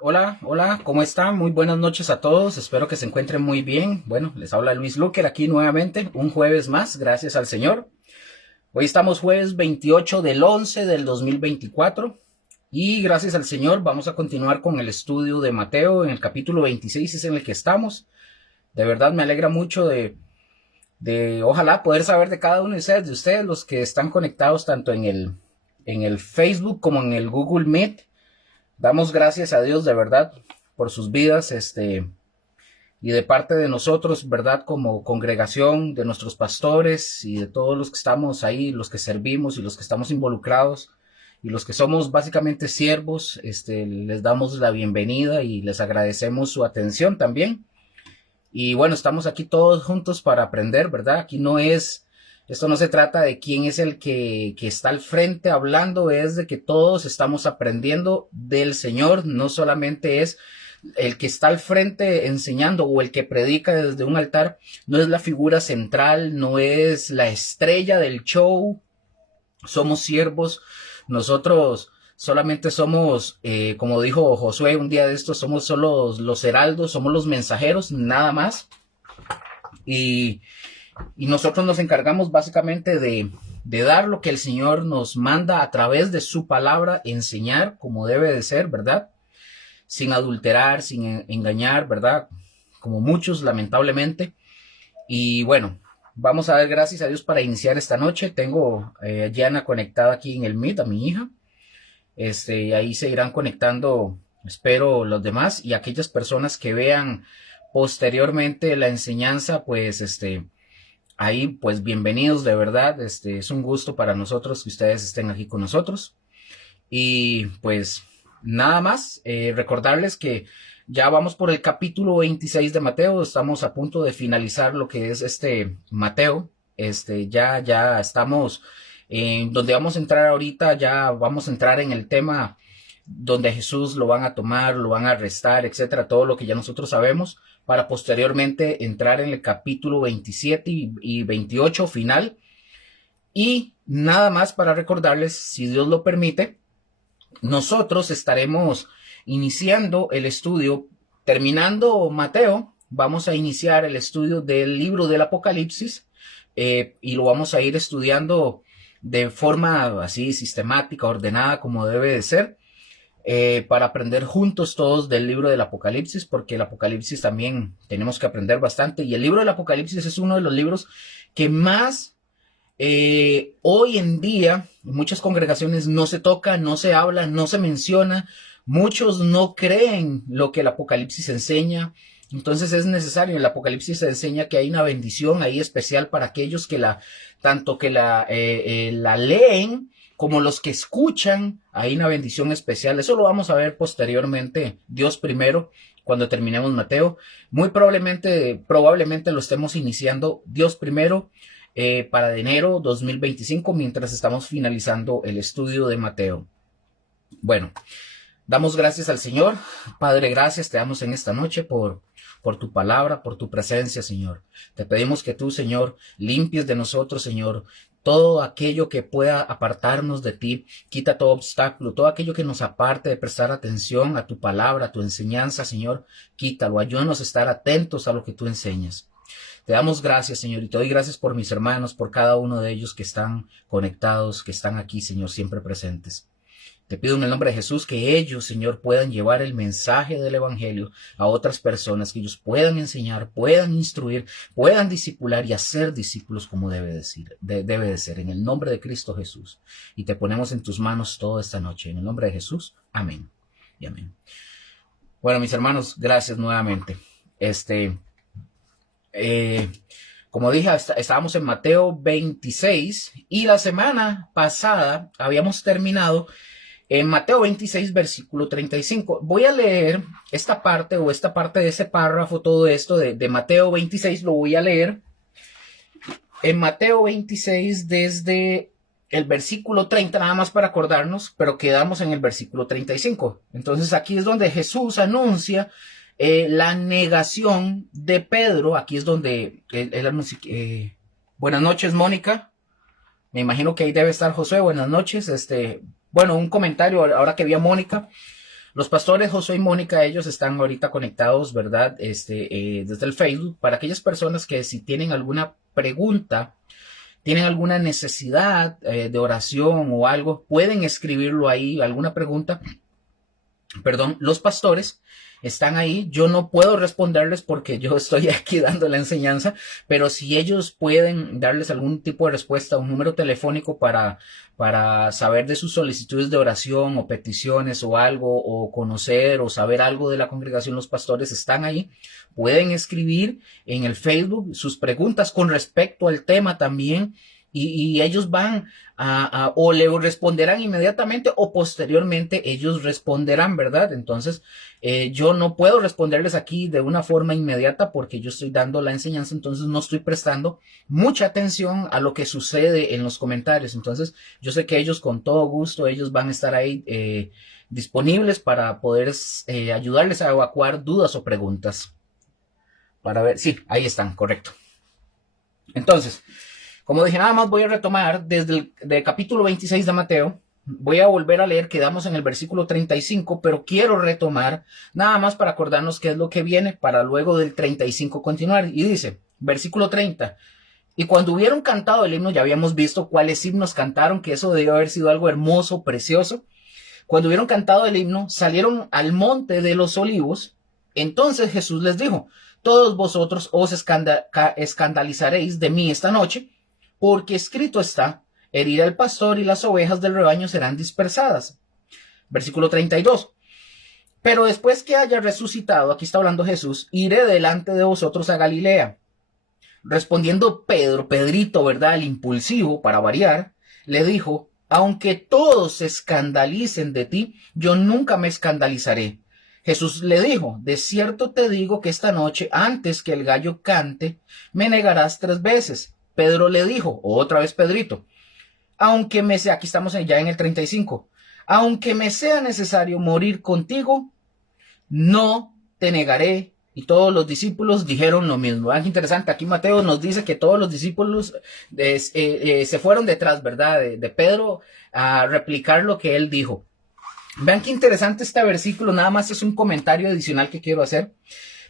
Hola, hola, ¿cómo están? Muy buenas noches a todos, espero que se encuentren muy bien. Bueno, les habla Luis Luker aquí nuevamente, un jueves más, gracias al Señor. Hoy estamos jueves 28 del 11 del 2024 y gracias al Señor vamos a continuar con el estudio de Mateo en el capítulo 26 es en el que estamos. De verdad me alegra mucho de ojalá poder saber de cada uno de ustedes los que están conectados tanto en el Facebook como en el Google Meet. Damos gracias a Dios de verdad por sus vidas, y de parte de nosotros, verdad, como congregación, de nuestros pastores y de todos los que estamos ahí, los que servimos y los que estamos involucrados y los que somos básicamente siervos, les damos la bienvenida y les agradecemos su atención también. Y bueno, estamos aquí todos juntos para aprender, ¿verdad? Esto no se trata de quién es el que está al frente hablando, es de que todos estamos aprendiendo del Señor, no solamente es el que está al frente enseñando o el que predica desde un altar, no es la figura central, no es la estrella del show, somos siervos, nosotros solamente somos, como dijo Josué un día de estos, somos solo los heraldos, somos los mensajeros, nada más. Y, y nosotros nos encargamos básicamente de dar lo que el Señor nos manda a través de su palabra, enseñar como debe de ser, ¿verdad? Sin adulterar, sin engañar, ¿verdad? Como muchos, lamentablemente. Y bueno, vamos a dar gracias a Dios para iniciar esta noche. Tengo a Diana conectada aquí en el Meet, a mi hija. Ahí se irán conectando, espero, los demás y aquellas personas que vean posteriormente la enseñanza, pues ahí pues bienvenidos de verdad. Es un gusto para nosotros que ustedes estén aquí con nosotros. Y pues nada más, recordarles que ya vamos por el capítulo 26 de Mateo, estamos a punto de finalizar lo que es Mateo, ya estamos en donde vamos a entrar ahorita, ya vamos a entrar en el tema donde Jesús lo van a tomar, lo van a arrestar, etcétera, todo lo que ya nosotros sabemos, para posteriormente entrar en el capítulo 27 y 28 final. Y nada más para recordarles, si Dios lo permite, nosotros estaremos iniciando el estudio, terminando Mateo, vamos a iniciar el estudio del libro del Apocalipsis, y lo vamos a ir estudiando de forma así sistemática, ordenada, como debe de ser, para aprender juntos todos del libro del Apocalipsis, porque el Apocalipsis también tenemos que aprender bastante, y el libro del Apocalipsis es uno de los libros que más hoy en día, en muchas congregaciones no se toca, no se habla, no se menciona. Muchos no creen lo que el Apocalipsis enseña. Entonces es necesario. El Apocalipsis enseña que hay una bendición ahí especial para aquellos que tanto que la leen como los que escuchan. Hay una bendición especial. Eso lo vamos a ver posteriormente. Dios primero, cuando terminemos Mateo. Muy probablemente lo estemos iniciando Dios primero, para enero 2025, mientras estamos finalizando el estudio de Mateo. Bueno, damos gracias al Señor. Padre, gracias te damos en esta noche por tu palabra, por tu presencia, Señor. Te pedimos que tú, Señor, limpies de nosotros, Señor, todo aquello que pueda apartarnos de ti. Quita todo obstáculo, todo aquello que nos aparte de prestar atención a tu palabra, a tu enseñanza, Señor. Quítalo, ayúdanos a estar atentos a lo que tú enseñas. Te damos gracias, Señor, y te doy gracias por mis hermanos, por cada uno de ellos que están conectados, que están aquí, Señor, siempre presentes. Te pido en el nombre de Jesús que ellos, Señor, puedan llevar el mensaje del Evangelio a otras personas, que ellos puedan enseñar, puedan instruir, puedan discipular y hacer discípulos como debe de ser, en el nombre de Cristo Jesús. Y te ponemos en tus manos toda esta noche, en el nombre de Jesús. Amén y amén. Bueno, mis hermanos, gracias nuevamente. Eh, Como dije, estábamos en Mateo 26 y la semana pasada habíamos terminado en Mateo 26, versículo 35. Voy a leer esta parte de ese párrafo, todo esto de Mateo 26, lo voy a leer en Mateo 26 desde el versículo 30, nada más para acordarnos, pero quedamos en el versículo 35. Entonces aquí es donde Jesús anuncia la negación de Pedro. Aquí es donde él anuncia. Buenas noches, Mónica. Me imagino que ahí debe estar Josué. Buenas noches. Bueno, un comentario ahora que vi a Mónica. Los pastores José y Mónica, ellos están ahorita conectados, ¿verdad? Desde el Facebook, para aquellas personas que si tienen alguna pregunta, tienen alguna necesidad de oración o algo, pueden escribirlo ahí, alguna pregunta. Perdón, los pastores están ahí. Yo no puedo responderles porque yo estoy aquí dando la enseñanza, pero si ellos pueden darles algún tipo de respuesta, un número telefónico para saber de sus solicitudes de oración o peticiones o algo, o conocer o saber algo de la congregación, los pastores están ahí. Pueden escribir en el Facebook sus preguntas con respecto al tema también. Y ellos van o le responderán inmediatamente o posteriormente ellos responderán, ¿verdad? Entonces, yo no puedo responderles aquí de una forma inmediata porque yo estoy dando la enseñanza, entonces no estoy prestando mucha atención a lo que sucede en los comentarios. Entonces, yo sé que ellos con todo gusto, ellos van a estar ahí disponibles para poder ayudarles a evacuar dudas o preguntas. Para ver, sí, ahí están, correcto. Entonces, como dije, nada más voy a retomar desde el capítulo 26 de Mateo. Voy a volver a leer, quedamos en el versículo 35, pero quiero retomar nada más para acordarnos qué es lo que viene, para luego del 35 continuar. Y dice, versículo 30, y cuando hubieron cantado el himno, ya habíamos visto cuáles himnos cantaron, que eso debió haber sido algo hermoso, precioso. Cuando hubieron cantado el himno, salieron al monte de los olivos. Entonces Jesús les dijo, todos vosotros os escandalizaréis de mí esta noche, porque escrito está, herirá el pastor y las ovejas del rebaño serán dispersadas. Versículo 32. Pero después que haya resucitado, aquí está hablando Jesús, iré delante de vosotros a Galilea. Respondiendo Pedrito, ¿verdad? El impulsivo, para variar, le dijo, aunque todos se escandalicen de ti, yo nunca me escandalizaré. Jesús le dijo, de cierto te digo que esta noche, antes que el gallo cante, me negarás 3 veces. Pedro le dijo, otra vez Pedrito, aunque me sea, aquí estamos ya en el 35, aunque me sea necesario morir contigo, no te negaré. Y todos los discípulos dijeron lo mismo. Es interesante, aquí Mateo nos dice que todos los discípulos se fueron detrás, ¿verdad? De Pedro a replicar lo que él dijo. Vean qué interesante este versículo, nada más es un comentario adicional que quiero hacer.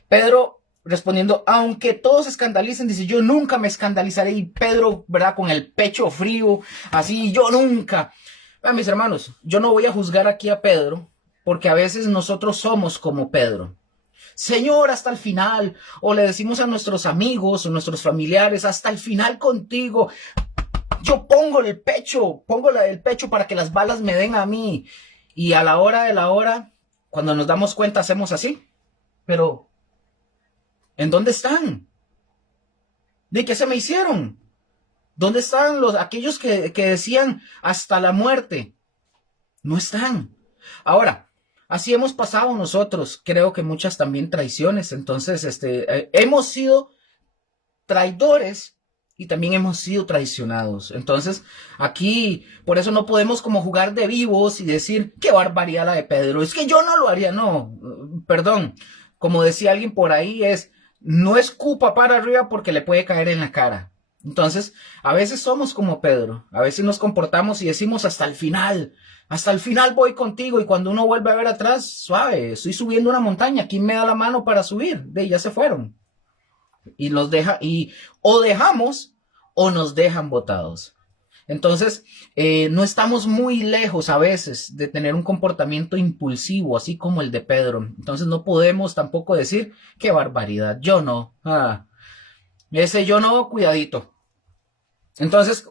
Pedro respondiendo, aunque todos se escandalicen, dice, yo nunca me escandalizaré. Y Pedro, ¿verdad? Con el pecho frío, así, yo nunca. Vean, mis hermanos, yo no voy a juzgar aquí a Pedro, porque a veces nosotros somos como Pedro. Señor, hasta el final. O le decimos a nuestros amigos o nuestros familiares, hasta el final contigo. Yo pongo el pecho para que las balas me den a mí. Y a la hora de la hora, cuando nos damos cuenta, hacemos así. Pero, ¿en dónde están? ¿De qué se me hicieron? ¿Dónde están aquellos que decían hasta la muerte? No están. Ahora, así hemos pasado nosotros, creo que muchas también traiciones. Entonces, hemos sido traidores y también hemos sido traicionados. Entonces, aquí, por eso no podemos como jugar de vivos y decir, qué barbaridad la de Pedro. Es que yo no lo haría, no. Perdón, como decía alguien por ahí, no escupa para arriba porque le puede caer en la cara. Entonces, a veces somos como Pedro. A veces nos comportamos y decimos hasta el final voy contigo. Y cuando uno vuelve a ver atrás, suave, estoy subiendo una montaña. ¿Quién me da la mano para subir? Ya se fueron. Y nos deja, o dejamos o nos dejan botados. Entonces, no estamos muy lejos a veces de tener un comportamiento impulsivo, así como el de Pedro. Entonces no podemos tampoco decir, qué barbaridad, yo no. Ese yo no, cuidadito. Entonces,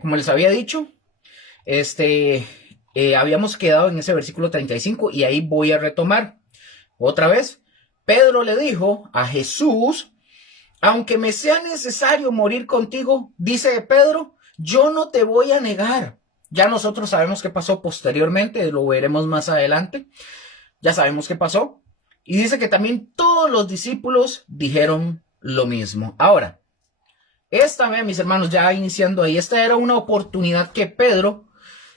como les había dicho, habíamos quedado en ese versículo 35 y ahí voy a retomar. Otra vez, Pedro le dijo a Jesús, aunque me sea necesario morir contigo, dice Pedro, yo no te voy a negar. Ya nosotros sabemos qué pasó posteriormente, lo veremos más adelante. Ya sabemos qué pasó. Y dice que también todos los discípulos dijeron lo mismo. Ahora, mis hermanos, ya iniciando ahí, esta era una oportunidad que Pedro,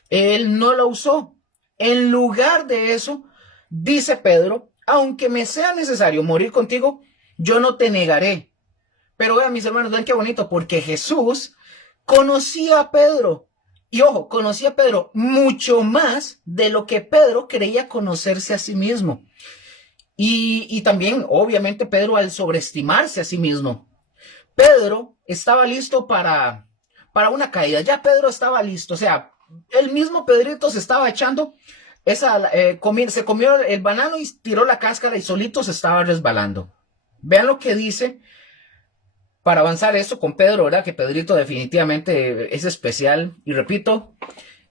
él no la usó. En lugar de eso, dice Pedro, aunque me sea necesario morir contigo, yo no te negaré. Pero vean, mis hermanos, vean qué bonito, porque Jesús conocía a Pedro Y ojo, conocía a Pedro mucho más de lo que Pedro creía conocerse a sí mismo. Y también, obviamente, Pedro al sobreestimarse a sí mismo. Pedro estaba listo para una caída. Ya Pedro estaba listo. O sea, el mismo Pedrito se estaba echando se comió el banano y tiró la cáscara y solito se estaba resbalando. Vean lo que dice para avanzar eso con Pedro, ¿verdad? Que Pedrito definitivamente es especial. Y repito,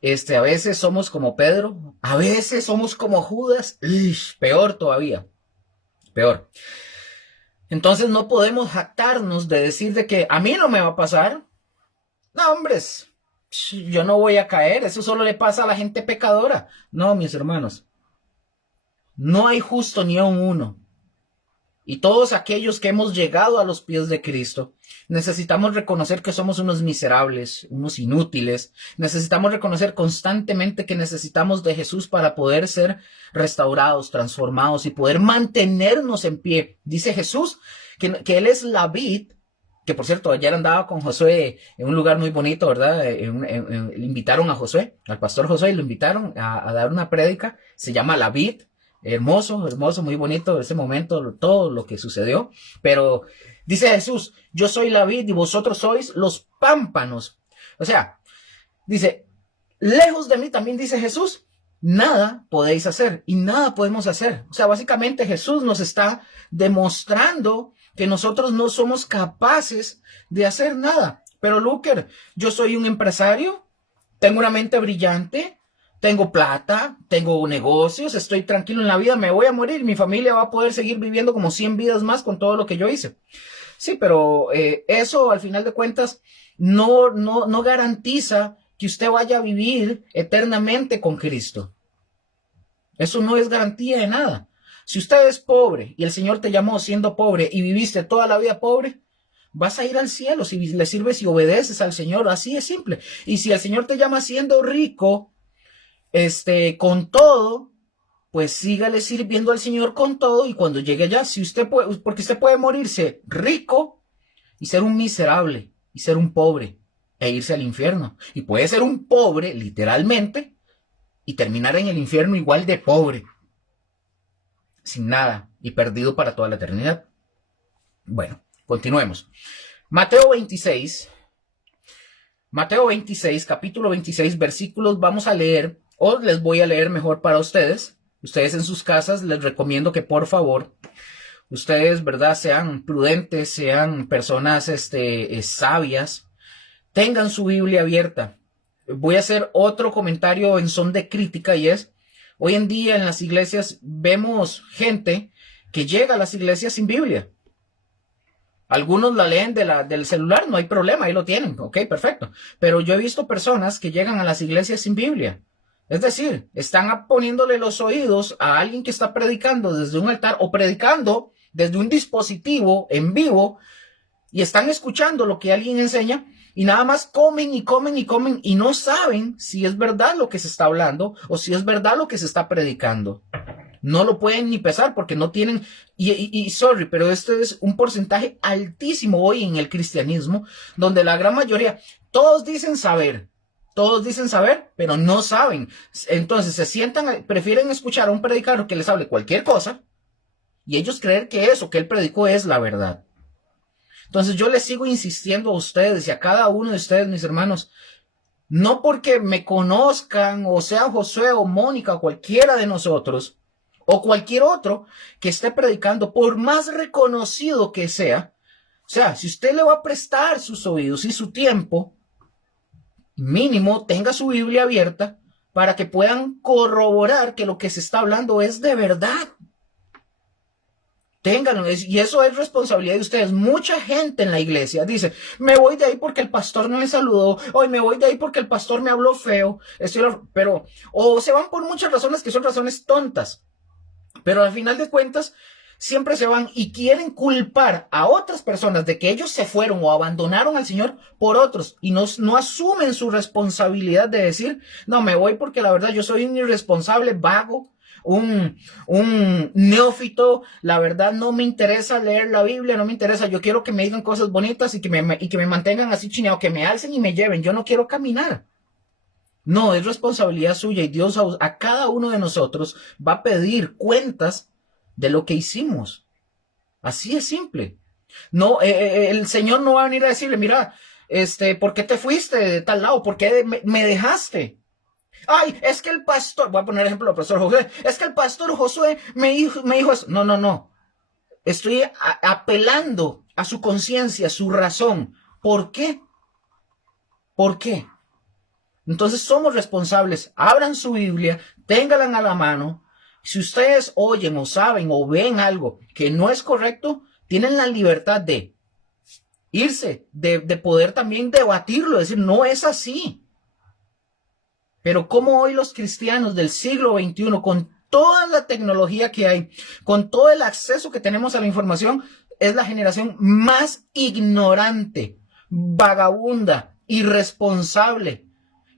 a veces somos como Pedro, a veces somos como Judas. Ish, peor todavía, peor. Entonces no podemos jactarnos de decir de que a mí no me va a pasar. No, hombres, yo no voy a caer, eso solo le pasa a la gente pecadora. No, mis hermanos, no hay justo ni aun uno. Y todos aquellos que hemos llegado a los pies de Cristo, necesitamos reconocer que somos unos miserables, unos inútiles. Necesitamos reconocer constantemente que necesitamos de Jesús para poder ser restaurados, transformados y poder mantenernos en pie. Dice Jesús que Él es la vid, que por cierto, ayer andaba con Josué en un lugar muy bonito, ¿verdad? Le invitaron a Josué, al pastor Josué, lo invitaron a dar una prédica, se llama La Vid. Hermoso, hermoso, muy bonito ese momento, todo lo que sucedió. Pero dice Jesús, yo soy la vid y vosotros sois los pámpanos. O sea, dice, lejos de mí también dice Jesús, nada podéis hacer y nada podemos hacer. O sea, básicamente Jesús nos está demostrando que nosotros no somos capaces de hacer nada. Pero Luker, yo soy un empresario, tengo una mente brillante, tengo plata, tengo negocios, estoy tranquilo en la vida, me voy a morir, mi familia va a poder seguir viviendo como 100 vidas más con todo lo que yo hice. Sí, pero eso al final de cuentas no garantiza que usted vaya a vivir eternamente con Cristo. Eso no es garantía de nada. Si usted es pobre y el Señor te llamó siendo pobre y viviste toda la vida pobre, vas a ir al cielo si le sirves y obedeces al Señor. Así es simple. Y si el Señor te llama siendo rico, con todo, pues sígale sirviendo al Señor con todo y cuando llegue allá, si usted puede, porque usted puede morirse rico y ser un miserable y ser un pobre e irse al infierno. Y puede ser un pobre, literalmente, y terminar en el infierno igual de pobre, sin nada y perdido para toda la eternidad. Bueno, continuemos. Mateo 26, capítulo 26, versículos, vamos a leer, o les voy a leer mejor para ustedes. Ustedes en sus casas les recomiendo que por favor, ustedes, ¿verdad? Sean prudentes, sean personas sabias, tengan su Biblia abierta. Voy a hacer otro comentario en son de crítica y es, hoy en día en las iglesias vemos gente que llega a las iglesias sin Biblia. Algunos la leen del celular, no hay problema, ahí lo tienen, ok, perfecto. Pero yo he visto personas que llegan a las iglesias sin Biblia. Es decir, están poniéndole los oídos a alguien que está predicando desde un altar o predicando desde un dispositivo en vivo y están escuchando lo que alguien enseña y nada más comen y comen y comen y no saben si es verdad lo que se está hablando o si es verdad lo que se está predicando. No lo pueden ni pesar porque no tienen, sorry, pero este es un porcentaje altísimo hoy en el cristianismo, donde la gran mayoría, todos dicen saber, pero no saben. Entonces se sientan, prefieren escuchar a un predicador que les hable cualquier cosa y ellos creer que eso que él predicó es la verdad. Entonces yo les sigo insistiendo a ustedes y a cada uno de ustedes, mis hermanos, no porque me conozcan o sea Josué o Mónica o cualquiera de nosotros, o cualquier otro que esté predicando, por más reconocido que sea, o sea, si usted le va a prestar sus oídos y su tiempo, mínimo tenga su Biblia abierta para que puedan corroborar que lo que se está hablando es de verdad. Ténganlo, y eso es responsabilidad de ustedes. Mucha gente en la iglesia dice, me voy de ahí porque el pastor no me saludó, hoy me voy de ahí porque el pastor me habló feo, pero, o se van por muchas razones que son razones tontas. Pero al final de cuentas, siempre se van y quieren culpar a otras personas de que ellos se fueron o abandonaron al Señor por otros y no asumen su responsabilidad de decir, no, me voy porque la verdad yo soy un irresponsable, vago, un neófito, la verdad no me interesa leer la Biblia, no me interesa, yo quiero que me digan cosas bonitas y que me mantengan así chineado, que me alcen y me lleven, yo no quiero caminar. No, es responsabilidad suya y Dios a cada uno de nosotros va a pedir cuentas de lo que hicimos. Así es simple. No, el Señor no va a venir a decirle, mira, ¿por qué te fuiste de tal lado? ¿Por qué me dejaste? Ay, es que el pastor, voy a poner ejemplo al pastor Josué, es que el pastor Josué me dijo eso. No, no, no. Estoy apelando a su conciencia, a su razón. ¿Por qué? ¿Por qué? Entonces somos responsables. Abran su Biblia, ténganla a la mano. Si ustedes oyen o saben o ven algo que no es correcto, tienen la libertad de irse, de poder también debatirlo, decir, no es así. Pero como hoy los cristianos del siglo XXI, con toda la tecnología que hay, con todo el acceso que tenemos a la información, es la generación más ignorante, vagabunda, irresponsable,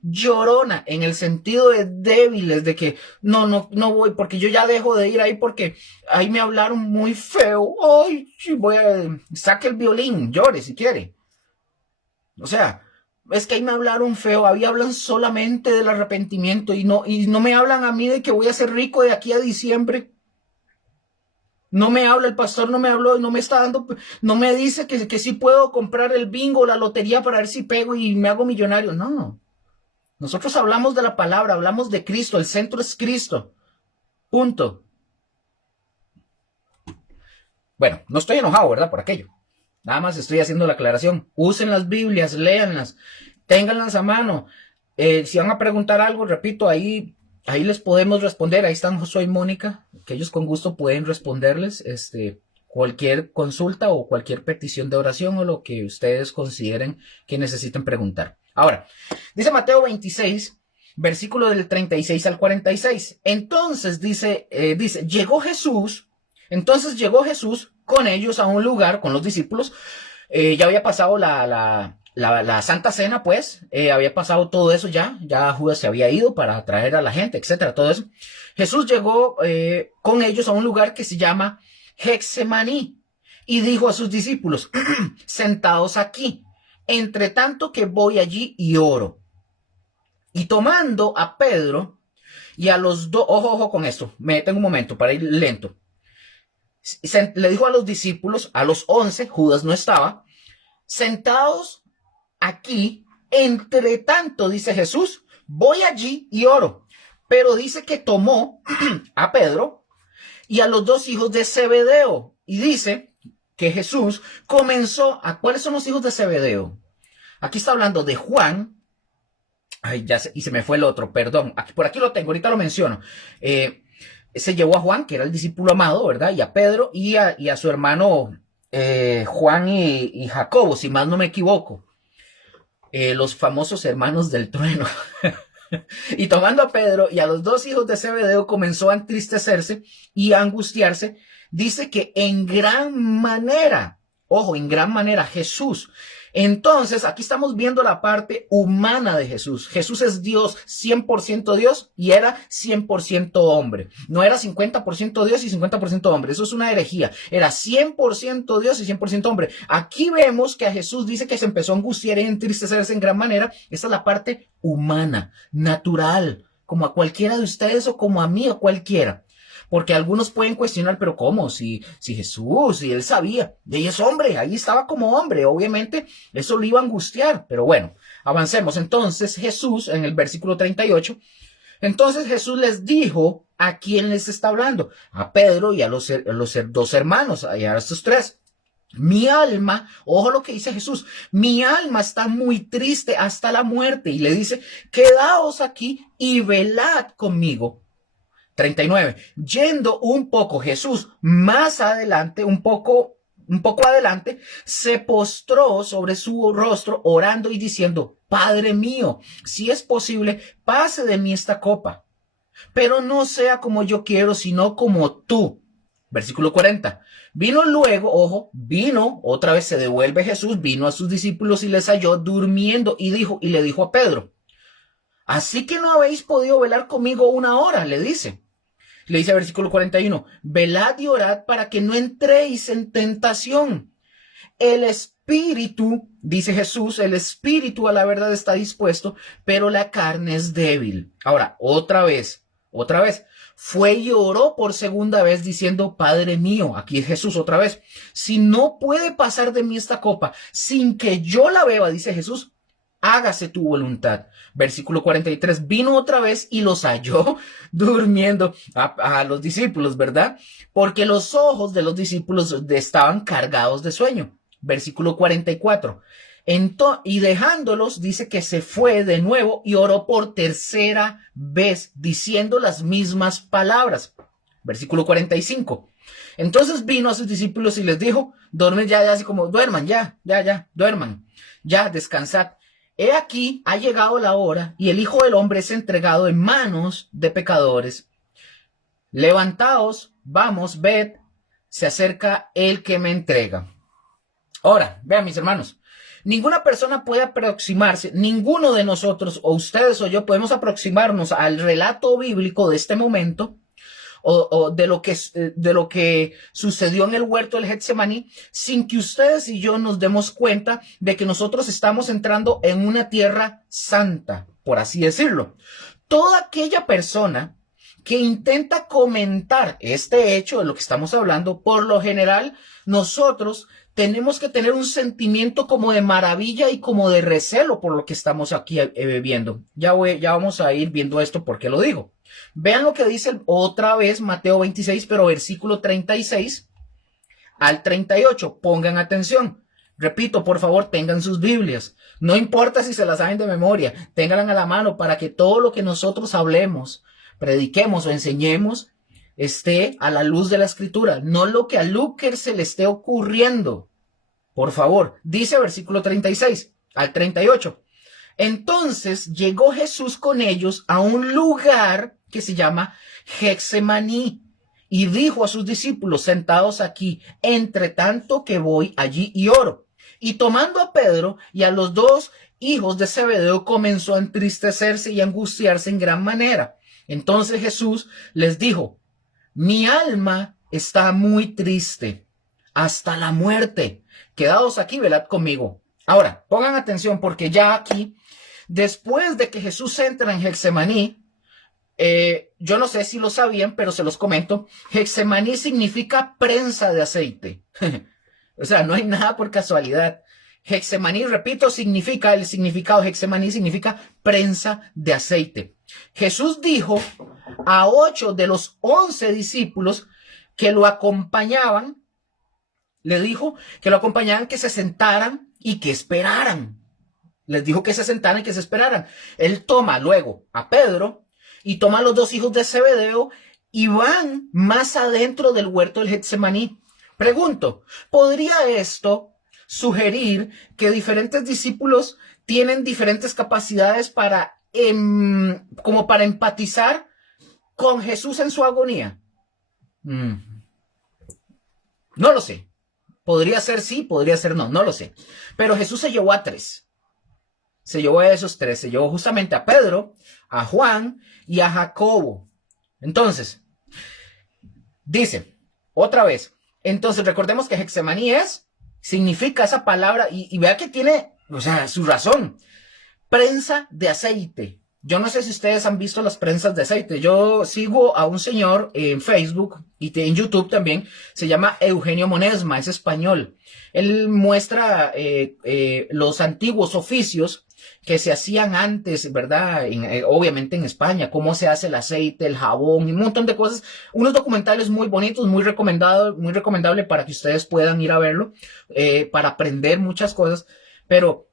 llorona, en el sentido de débiles, de que no voy, porque yo ya dejo de ir ahí porque ahí me hablaron muy feo. Ay, saque el violín, llore si quiere. O sea, es que ahí me hablaron feo, ahí hablan solamente del arrepentimiento y no me hablan a mí de que voy a ser rico de aquí a diciembre. No me habla, el pastor no me habló, no me está dando, no me dice que sí puedo comprar el bingo, la lotería para ver si pego y me hago millonario. No. Nosotros hablamos de la palabra, hablamos de Cristo, el centro es Cristo. Punto. Bueno, no estoy enojado, ¿verdad? Por aquello. Nada más estoy haciendo la aclaración. Usen las Biblias, léanlas, ténganlas a mano. Si van a preguntar algo, repito, ahí les podemos responder. Ahí están Josué y Mónica, que ellos con gusto pueden responderles cualquier consulta o cualquier petición de oración o lo que ustedes consideren que necesiten preguntar. Ahora, dice Mateo 26, versículo del 36 al 46. Entonces dice, llegó Jesús con ellos a un lugar, con los discípulos. Ya había pasado la Santa Cena, pues, había pasado todo eso ya Judas se había ido para atraer a la gente, etcétera, todo eso. Jesús llegó con ellos a un lugar que se llama Getsemaní y dijo a sus discípulos, sentados aquí, entre tanto que voy allí y oro. Y tomando a Pedro y a los dos, ojo con esto, me detengo un momento para ir lento. Le dijo a los discípulos, a los 11, Judas no estaba, sentados aquí, entre tanto, dice Jesús, voy allí y oro. Pero dice que tomó a Pedro y a los dos hijos de Zebedeo. Y dice que Jesús comenzó a... ¿Cuáles son los hijos de Zebedeo? Aquí está hablando de Juan. Ay, y se me fue el otro, perdón. Por aquí lo tengo, ahorita lo menciono. Se llevó a Juan, que era el discípulo amado, ¿verdad? Y a Pedro y a su hermano Juan y Jacobo, si más no me equivoco. Los famosos hermanos del trueno. Y tomando a Pedro y a los dos hijos de Zebedeo comenzó a entristecerse y a angustiarse. Dice que en gran manera, ojo, en gran manera, Jesús. Entonces, aquí estamos viendo la parte humana de Jesús. Jesús es Dios, 100% Dios, y era 100% hombre. No era 50% Dios y 50% hombre. Eso es una herejía. Era 100% Dios y 100% hombre. Aquí vemos que a Jesús dice que se empezó a angustiar y a entristecerse en gran manera. Esta es la parte humana, natural, como a cualquiera de ustedes o como a mí o cualquiera. Porque algunos pueden cuestionar, pero ¿cómo? Si Jesús, si él sabía, y es hombre, ahí estaba como hombre, obviamente eso le iba a angustiar, pero bueno, avancemos. Entonces Jesús, en el versículo 38, entonces Jesús les dijo a quién les está hablando, a Pedro y a los dos hermanos, a estos tres. Mi alma, ojo lo que dice Jesús, mi alma está muy triste hasta la muerte, y le dice, quedaos aquí y velad conmigo. 39. Yendo un poco Jesús más adelante, un poco adelante, se postró sobre su rostro orando y diciendo, Padre mío, si es posible, pase de mí esta copa, pero no sea como yo quiero, sino como tú. Versículo 40. Vino luego, ojo, otra vez se devuelve Jesús, vino a sus discípulos y les halló durmiendo y le dijo a Pedro, así que no habéis podido velar conmigo una hora, le dice. Le dice versículo 41, velad y orad para que no entréis en tentación. El espíritu espíritu, dice Jesús, el espíritu a la verdad está dispuesto, pero la carne es débil. Ahora, otra vez, fue y oró por segunda vez diciendo, Padre mío, aquí es Jesús otra vez, si no puede pasar de mí esta copa sin que yo la beba, dice Jesús, hágase tu voluntad. Versículo 43, vino otra vez y los halló durmiendo a los discípulos, ¿verdad? Porque los ojos de los discípulos estaban cargados de sueño. Versículo 44. Y dejándolos, dice que se fue de nuevo y oró por tercera vez, diciendo las mismas palabras. Versículo 45. Entonces vino a sus discípulos y les dijo, duermen ya, así como, duerman, ya, duerman, ya, descansad. He aquí, ha llegado la hora y el Hijo del Hombre es entregado en manos de pecadores. Levantaos, vamos, ved, se acerca el que me entrega. Ahora, vean mis hermanos, ninguna persona puede aproximarse, ninguno de nosotros, o ustedes o yo, podemos aproximarnos al relato bíblico de este momento, o de lo que sucedió en el huerto del Getsemaní, sin que ustedes y yo nos demos cuenta de que nosotros estamos entrando en una tierra santa, por así decirlo. Toda aquella persona que intenta comentar este hecho de lo que estamos hablando, por lo general, nosotros tenemos que tener un sentimiento como de maravilla y como de recelo por lo que estamos aquí viendo. Ya vamos a ir viendo esto porque lo digo. Vean lo que dice otra vez Mateo 26, pero versículo 36 al 38. Pongan atención. Repito, por favor, tengan sus Biblias. No importa si se las saben de memoria, ténganlas a la mano para que todo lo que nosotros hablemos, prediquemos o enseñemos esté a la luz de la Escritura, no lo que a Luker se le esté ocurriendo. Por favor, dice versículo 36 al 38. Entonces llegó Jesús con ellos a un lugar que se llama Getsemaní y dijo a sus discípulos, sentados aquí, entre tanto que voy allí y oro. Y tomando a Pedro y a los dos hijos de Zebedeo, comenzó a entristecerse y a angustiarse en gran manera. Entonces Jesús les dijo, mi alma está muy triste hasta la muerte. Quedaos aquí, velad conmigo. Ahora, pongan atención porque ya aquí, después de que Jesús entra en Getsemaní, yo no sé si lo sabían, pero se los comento. Getsemaní significa prensa de aceite. O sea, no hay nada por casualidad. Getsemaní, repito, el significado de Getsemaní significa prensa de aceite. Jesús dijo a 8 de los 11 discípulos que lo acompañaban, le dijo que lo acompañaban, que se sentaran y que esperaran. Les dijo que se sentaran y que se esperaran. Él toma luego a Pedro y toma a los dos hijos de Zebedeo y van más adentro del huerto del Getsemaní. Pregunto, ¿podría esto sugerir que diferentes discípulos tienen diferentes capacidades para empatizar con Jesús en su agonía? No lo sé. Podría ser sí, podría ser no, no lo sé. Pero Jesús se llevó a 3. Se llevó a esos 3. Se llevó justamente a Pedro, a Juan y a Jacobo. Entonces, dice, otra vez. Entonces, recordemos que Getsemaní significa esa palabra, y vea que tiene, o sea, su razón. Prensa de aceite. Yo no sé si ustedes han visto las prensas de aceite. Yo sigo a un señor en Facebook y en YouTube también. Se llama Eugenio Monesma, es español. Él muestra los antiguos oficios que se hacían antes, ¿verdad? Obviamente en España, cómo se hace el aceite, el jabón y un montón de cosas. Unos documentales muy bonitos, muy recomendable para que ustedes puedan ir a verlo, para aprender muchas cosas. Pero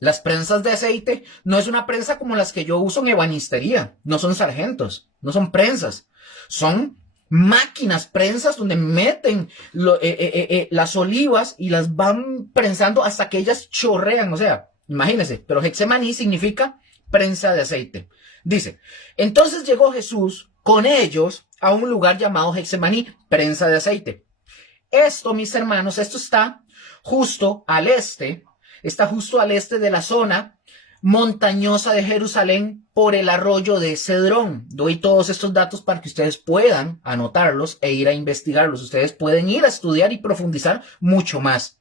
las prensas de aceite no es una prensa como las que yo uso en ebanistería. No son sargentos, no son prensas. Son máquinas, prensas donde meten las olivas y las van prensando hasta que ellas chorrean. O sea, imagínense. Pero Getsemaní significa prensa de aceite. Dice, entonces llegó Jesús con ellos a un lugar llamado Getsemaní, prensa de aceite. Esto, mis hermanos, esto está justo al este. Está justo al este de la zona montañosa de Jerusalén por el arroyo de Cedrón. Doy todos estos datos para que ustedes puedan anotarlos e ir a investigarlos. Ustedes pueden ir a estudiar y profundizar mucho más.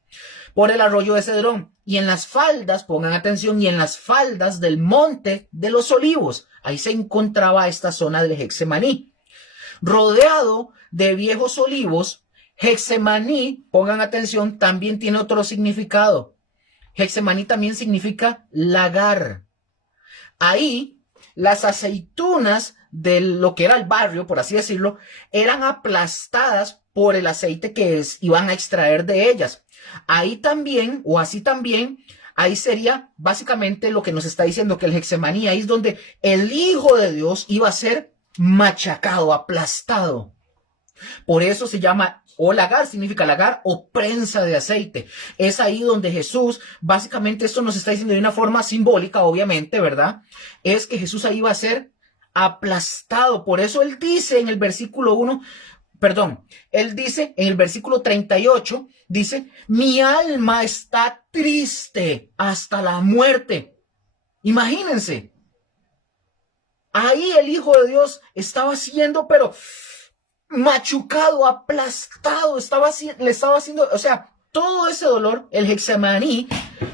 por el arroyo de Cedrón. Y en las faldas, pongan atención, y en las faldas del monte de los olivos, ahí se encontraba esta zona del Getsemaní. Rodeado de viejos olivos, Getsemaní, pongan atención, también tiene otro significado. Getsemaní también significa lagar. Ahí las aceitunas de lo que era el barrio, por así decirlo, eran aplastadas por el aceite que iban a extraer de ellas. Ahí también, o así también, ahí sería básicamente lo que nos está diciendo, que el Getsemaní, ahí es donde el Hijo de Dios iba a ser machacado, aplastado. Por eso se llama, o lagar, significa lagar o prensa de aceite. Es ahí donde Jesús, básicamente esto nos está diciendo de una forma simbólica, obviamente, ¿verdad? Es que Jesús ahí va a ser aplastado. Por eso él dice en el versículo 1, él dice en el versículo 38, dice, mi alma está triste hasta la muerte. Imagínense. Ahí el Hijo de Dios estaba siendo, pero machucado, aplastado, le estaba haciendo, o sea, todo ese dolor, el Getsemaní,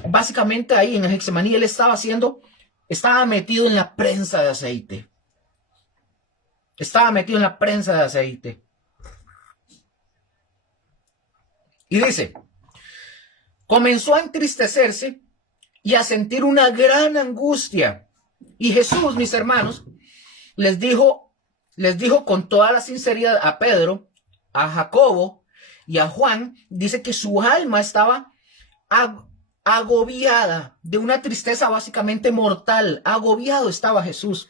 básicamente ahí en el Getsemaní él estaba metido en la prensa de aceite. Estaba metido en la prensa de aceite. Y dice, comenzó a entristecerse y a sentir una gran angustia. Y Jesús, mis hermanos, les dijo con toda la sinceridad a Pedro, a Jacobo y a Juan, dice que su alma estaba agobiada de una tristeza básicamente mortal. Agobiado estaba Jesús.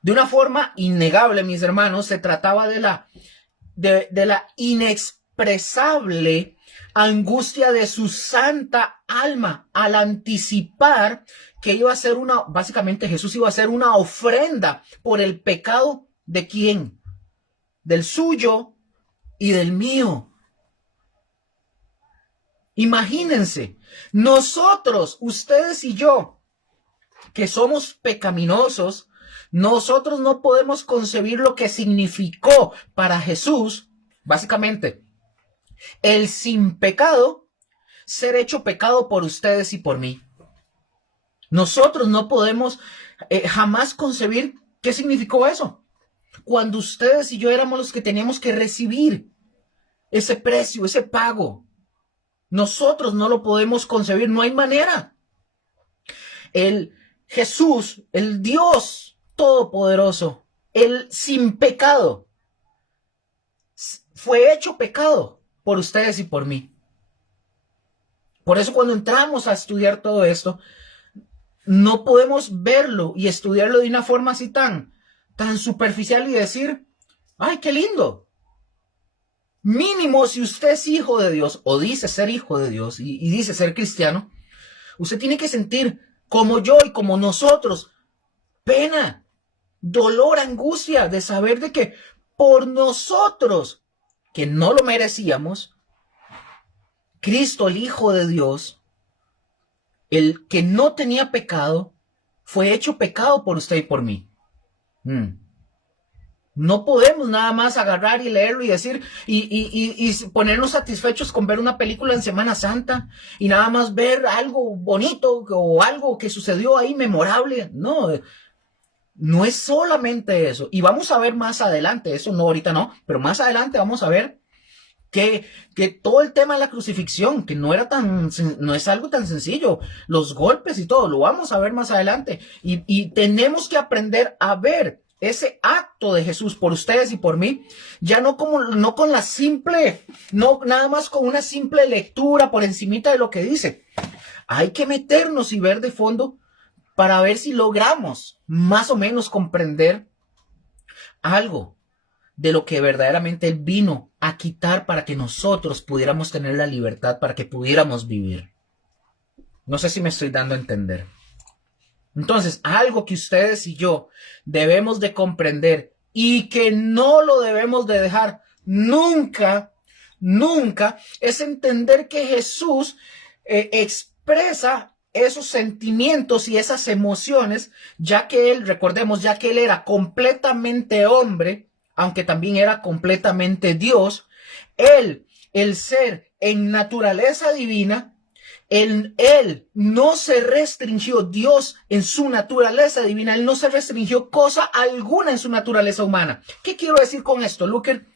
De una forma innegable, mis hermanos, se trataba de la inexpresable angustia de su santa alma al anticipar que iba a ser básicamente Jesús iba a hacer una ofrenda por el pecado de quién, del suyo y del mío. Imagínense, nosotros, ustedes y yo, que somos pecaminosos, nosotros no podemos concebir lo que significó para Jesús, básicamente, el sin pecado, ser hecho pecado por ustedes y por mí. Nosotros no podemos jamás concebir qué significó eso. Cuando ustedes y yo éramos los que teníamos que recibir ese precio, ese pago. Nosotros no lo podemos concebir, no hay manera. El Jesús, el Dios todopoderoso, el sin pecado, fue hecho pecado por ustedes y por mí. Por eso cuando entramos a estudiar todo esto, no podemos verlo y estudiarlo de una forma así tan superficial y decir, ¡ay, qué lindo! Mínimo, si usted es hijo de Dios o dice ser hijo de Dios y dice ser cristiano, usted tiene que sentir como yo y como nosotros pena, dolor, angustia de saber de que por nosotros, que no lo merecíamos, Cristo, el Hijo de Dios, el que no tenía pecado, fue hecho pecado por usted y por mí. No podemos nada más agarrar y leerlo y decir y ponernos satisfechos con ver una película en Semana Santa y nada más ver algo bonito o algo que sucedió ahí memorable. No, no es solamente eso. Y vamos a ver más adelante, eso no ahorita no, pero más adelante vamos a ver que todo el tema de la crucifixión, que no es algo tan sencillo, los golpes y todo, lo vamos a ver más adelante. Y tenemos que aprender a ver ese acto de Jesús por ustedes y por mí, ya no con la simple, no nada más con una simple lectura por encimita de lo que dice. Hay que meternos y ver de fondo para ver si logramos más o menos comprender algo de lo que verdaderamente Él vino a quitar para que nosotros pudiéramos tener la libertad, para que pudiéramos vivir. No sé si me estoy dando a entender. Entonces, algo que ustedes y yo debemos de comprender y que no lo debemos de dejar nunca, nunca, es entender que Jesús expresa esos sentimientos y esas emociones, ya que Él, recordemos, ya que Él era completamente hombre, aunque también era completamente Dios, Él, el ser en naturaleza divina, él no se restringió, Dios en su naturaleza divina, él no se restringió cosa alguna en su naturaleza humana. ¿Qué quiero decir con esto, Luker?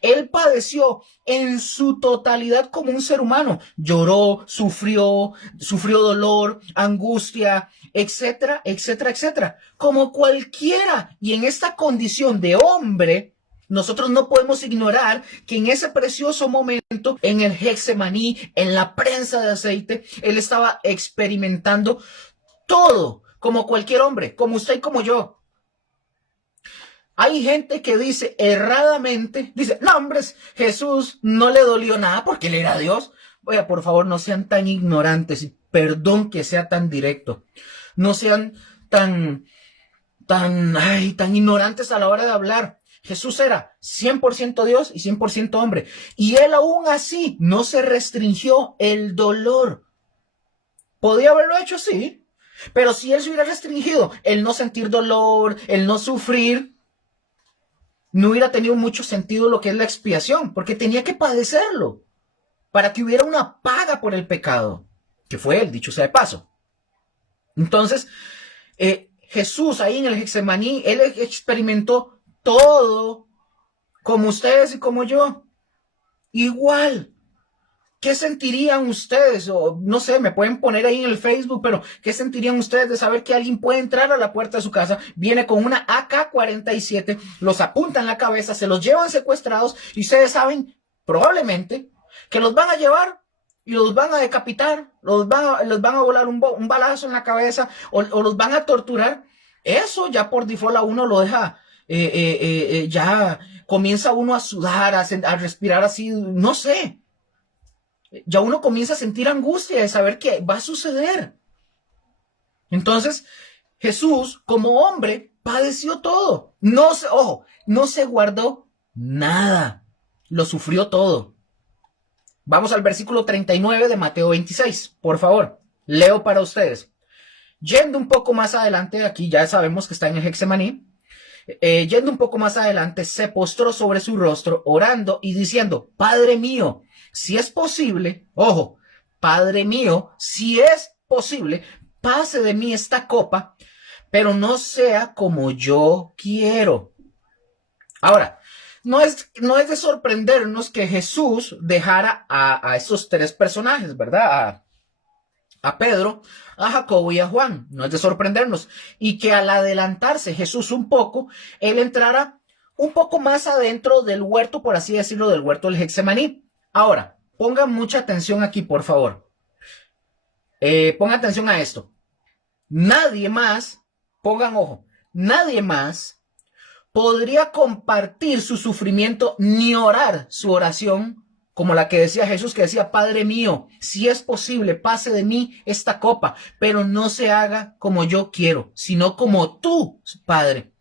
Él padeció en su totalidad como un ser humano. Lloró, sufrió dolor, angustia, etcétera, etcétera, etcétera. Como cualquiera. Y en esta condición de hombre, nosotros no podemos ignorar que en ese precioso momento, en el Getsemaní, en la prensa de aceite, él estaba experimentando todo, como cualquier hombre, como usted y como yo. Hay gente que dice erradamente, dice, no, hombres, Jesús no le dolió nada porque él era Dios. Oiga, por favor, no sean tan ignorantes, perdón que sea tan directo. No sean tan ignorantes a la hora de hablar. Jesús era 100% Dios y 100% hombre. Y él aún así no se restringió el dolor. ¿Podía haberlo hecho? Sí. Pero si él se hubiera restringido el no sentir dolor, el no sufrir, no hubiera tenido mucho sentido lo que es la expiación, porque tenía que padecerlo para que hubiera una paga por el pecado, que fue él, dicho sea de paso. Entonces, Jesús ahí en el Getsemaní, él experimentó todo como ustedes y como yo. Igual. ¿Qué sentirían ustedes? O no sé, me pueden poner ahí en el Facebook, pero ¿qué sentirían ustedes de saber que alguien puede entrar a la puerta de su casa, viene con una AK-47, los apunta en la cabeza, se los llevan secuestrados y ustedes saben probablemente que los van a llevar y los van a decapitar, los van a volar un balazo en la cabeza o los van a torturar? Eso ya por default a uno lo deja, ya comienza uno a sudar, a respirar así, no sé. Ya uno comienza a sentir angustia de saber que va a suceder. Entonces, Jesús, como hombre, padeció todo. No se guardó nada. Lo sufrió todo. Vamos al versículo 39 de Mateo 26, por favor. Leo para ustedes. Yendo un poco más adelante, aquí ya sabemos que está en el Getsemaní. Yendo un poco más adelante, se postró sobre su rostro, orando y diciendo, Padre mío, si es posible, ojo, Padre mío, si es posible, pase de mí esta copa, pero no sea como yo quiero. Ahora, no es de sorprendernos que Jesús dejara a esos tres personajes, ¿verdad? A Pedro, a Jacobo y a Juan. No es de sorprendernos. Y que al adelantarse Jesús un poco, él entrara un poco más adentro del huerto, por así decirlo, del huerto del Getsemaní. Ahora, pongan mucha atención aquí, por favor. Pongan atención a esto. Nadie más, pongan ojo, nadie más podría compartir su sufrimiento ni orar su oración como la que decía Jesús, que decía, Padre mío, si es posible, pase de mí esta copa, pero no se haga como yo quiero, sino como tú, Padre.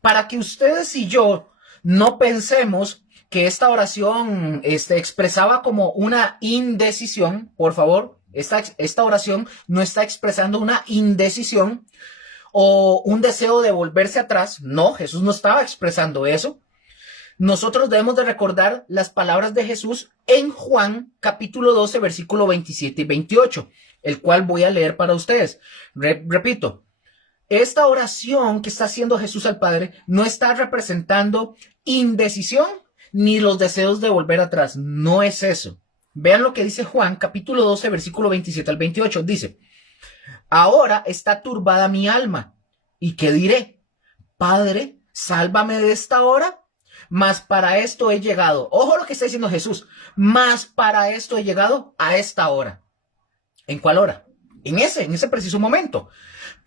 Para que ustedes y yo no pensemos que esta oración expresaba como una indecisión, por favor, esta oración no está expresando una indecisión o un deseo de volverse atrás. No, Jesús no estaba expresando eso. Nosotros debemos de recordar las palabras de Jesús en Juan capítulo 12, versículo 27 y 28, el cual voy a leer para ustedes. Repito, esta oración que está haciendo Jesús al Padre no está representando indecisión ni los deseos de volver atrás. No es eso. Vean lo que dice Juan capítulo 12, versículo 27 al 28. Dice, ahora está turbada mi alma. ¿Y qué diré? Padre, sálvame de esta hora. Mas para esto he llegado. Ojo lo que está diciendo Jesús. Mas para esto he llegado a esta hora. ¿En cuál hora? En ese preciso momento.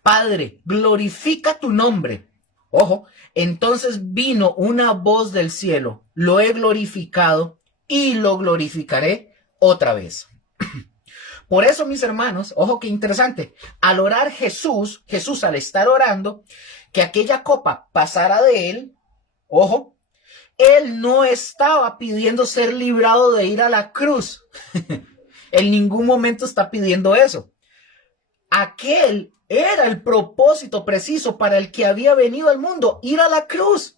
Padre, glorifica tu nombre. Ojo, entonces vino una voz del cielo. Lo he glorificado y lo glorificaré otra vez. Por eso, mis hermanos, ojo qué interesante. Al orar Jesús al estar orando, que aquella copa pasara de él, ojo, él no estaba pidiendo ser librado de ir a la cruz. En ningún momento está pidiendo eso. Aquel era el propósito preciso para el que había venido al mundo, ir a la cruz.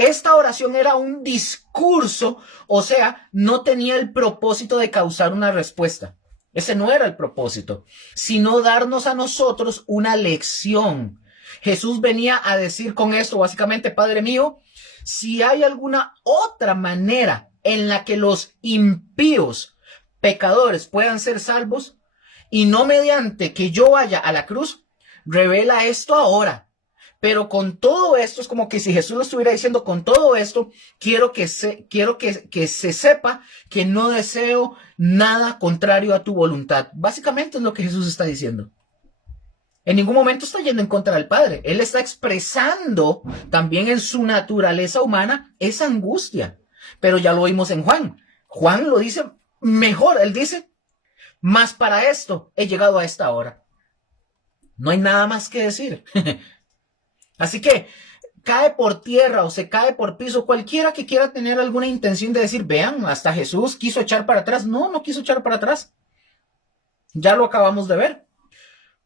Esta oración era un discurso, o sea, no tenía el propósito de causar una respuesta. Ese no era el propósito, sino darnos a nosotros una lección. Jesús venía a decir con esto, básicamente, Padre mío, si hay alguna otra manera en la que los impíos, pecadores, puedan ser salvos, y no mediante que yo vaya a la cruz, revela esto ahora. Pero con todo esto, es como que si Jesús lo estuviera diciendo, con todo esto, quiero que se sepa que no deseo nada contrario a tu voluntad. Básicamente es lo que Jesús está diciendo. En ningún momento está yendo en contra del Padre. Él está expresando también en su naturaleza humana esa angustia. Pero ya lo vimos en Juan. Juan lo dice mejor. Él dice, mas para esto he llegado a esta hora. No hay nada más que decir. Así que cae por tierra o se cae por piso cualquiera que quiera tener alguna intención de decir, vean, hasta Jesús quiso echar para atrás. No, no quiso echar para atrás. Ya lo acabamos de ver.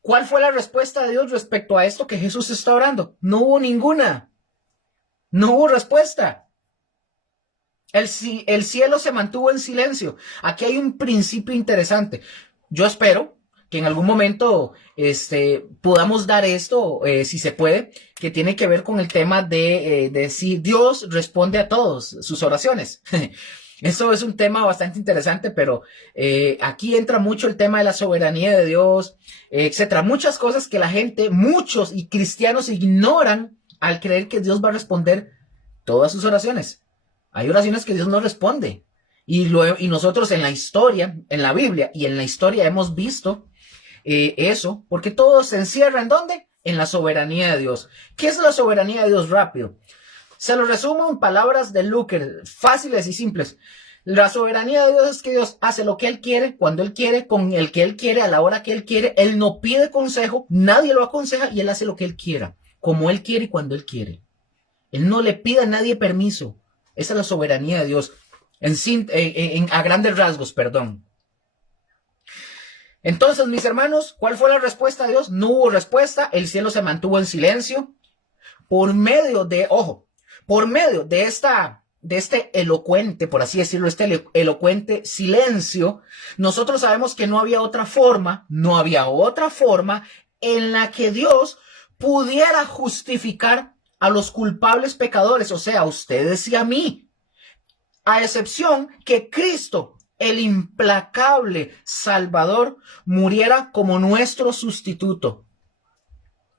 ¿Cuál fue la respuesta de Dios respecto a esto que Jesús está orando? No hubo ninguna. No hubo respuesta. El cielo se mantuvo en silencio. Aquí hay un principio interesante. Yo espero que en algún momento podamos dar esto, si se puede, que tiene que ver con el tema de si Dios responde a todos sus oraciones. Eso es un tema bastante interesante, pero aquí entra mucho el tema de la soberanía de Dios, etcétera. Muchas cosas que la gente, muchos y cristianos ignoran al creer que Dios va a responder todas sus oraciones. Hay oraciones que Dios no responde. Y nosotros en la historia, en la Biblia y en la historia hemos visto eso, porque todo se encierra ¿en dónde? En la soberanía de Dios. ¿Qué es la soberanía de Dios? Rápido. Se lo resumo en palabras de Luker, fáciles y simples. La soberanía de Dios es que Dios hace lo que Él quiere, cuando Él quiere, con el que Él quiere, a la hora que Él quiere. Él no pide consejo, nadie lo aconseja y Él hace lo que Él quiera, como Él quiere y cuando Él quiere. Él no le pide a nadie permiso. Esa es la soberanía de Dios. A grandes rasgos, perdón. Entonces, mis hermanos, ¿cuál fue la respuesta de Dios? No hubo respuesta. El cielo se mantuvo en silencio. Por medio de este elocuente, por así decirlo, este elocuente silencio, nosotros sabemos que no había otra forma en la que Dios pudiera justificar a los culpables pecadores, o sea, a ustedes y a mí, a excepción que Cristo, el implacable Salvador, muriera como nuestro sustituto.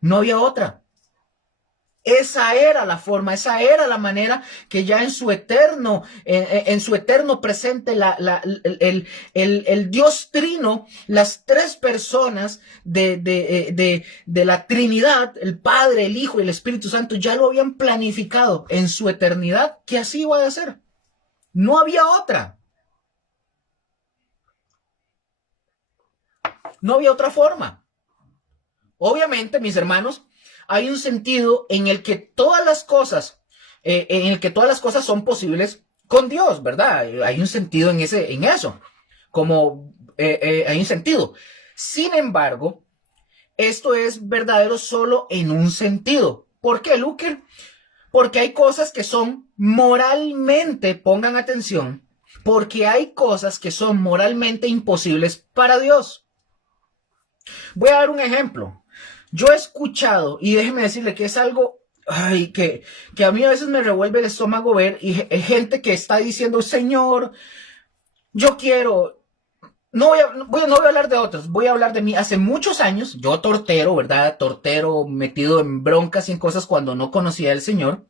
No había otra. Esa era la forma, esa era la manera que ya en su eterno presente el Dios Trino, las tres personas de la Trinidad, el Padre, el Hijo y el Espíritu Santo, ya lo habían planificado en su eternidad que así iba a ser. No había otra. No había otra forma. Obviamente, mis hermanos, hay un sentido en el que todas las cosas, son posibles con Dios, ¿verdad? Hay un sentido en eso, hay un sentido. Sin embargo, esto es verdadero solo en un sentido. ¿Por qué, Luker? Porque hay cosas que son moralmente, pongan atención, porque hay cosas que son moralmente imposibles para Dios. Voy a dar un ejemplo. Yo he escuchado, y déjeme decirle que es algo que a mí a veces me revuelve el estómago ver, y gente que está diciendo, Señor, yo quiero, no voy a hablar de otros, voy a hablar de mí. Hace muchos años, yo tortero, ¿verdad? Tortero, metido en broncas y en cosas cuando no conocía al Señor.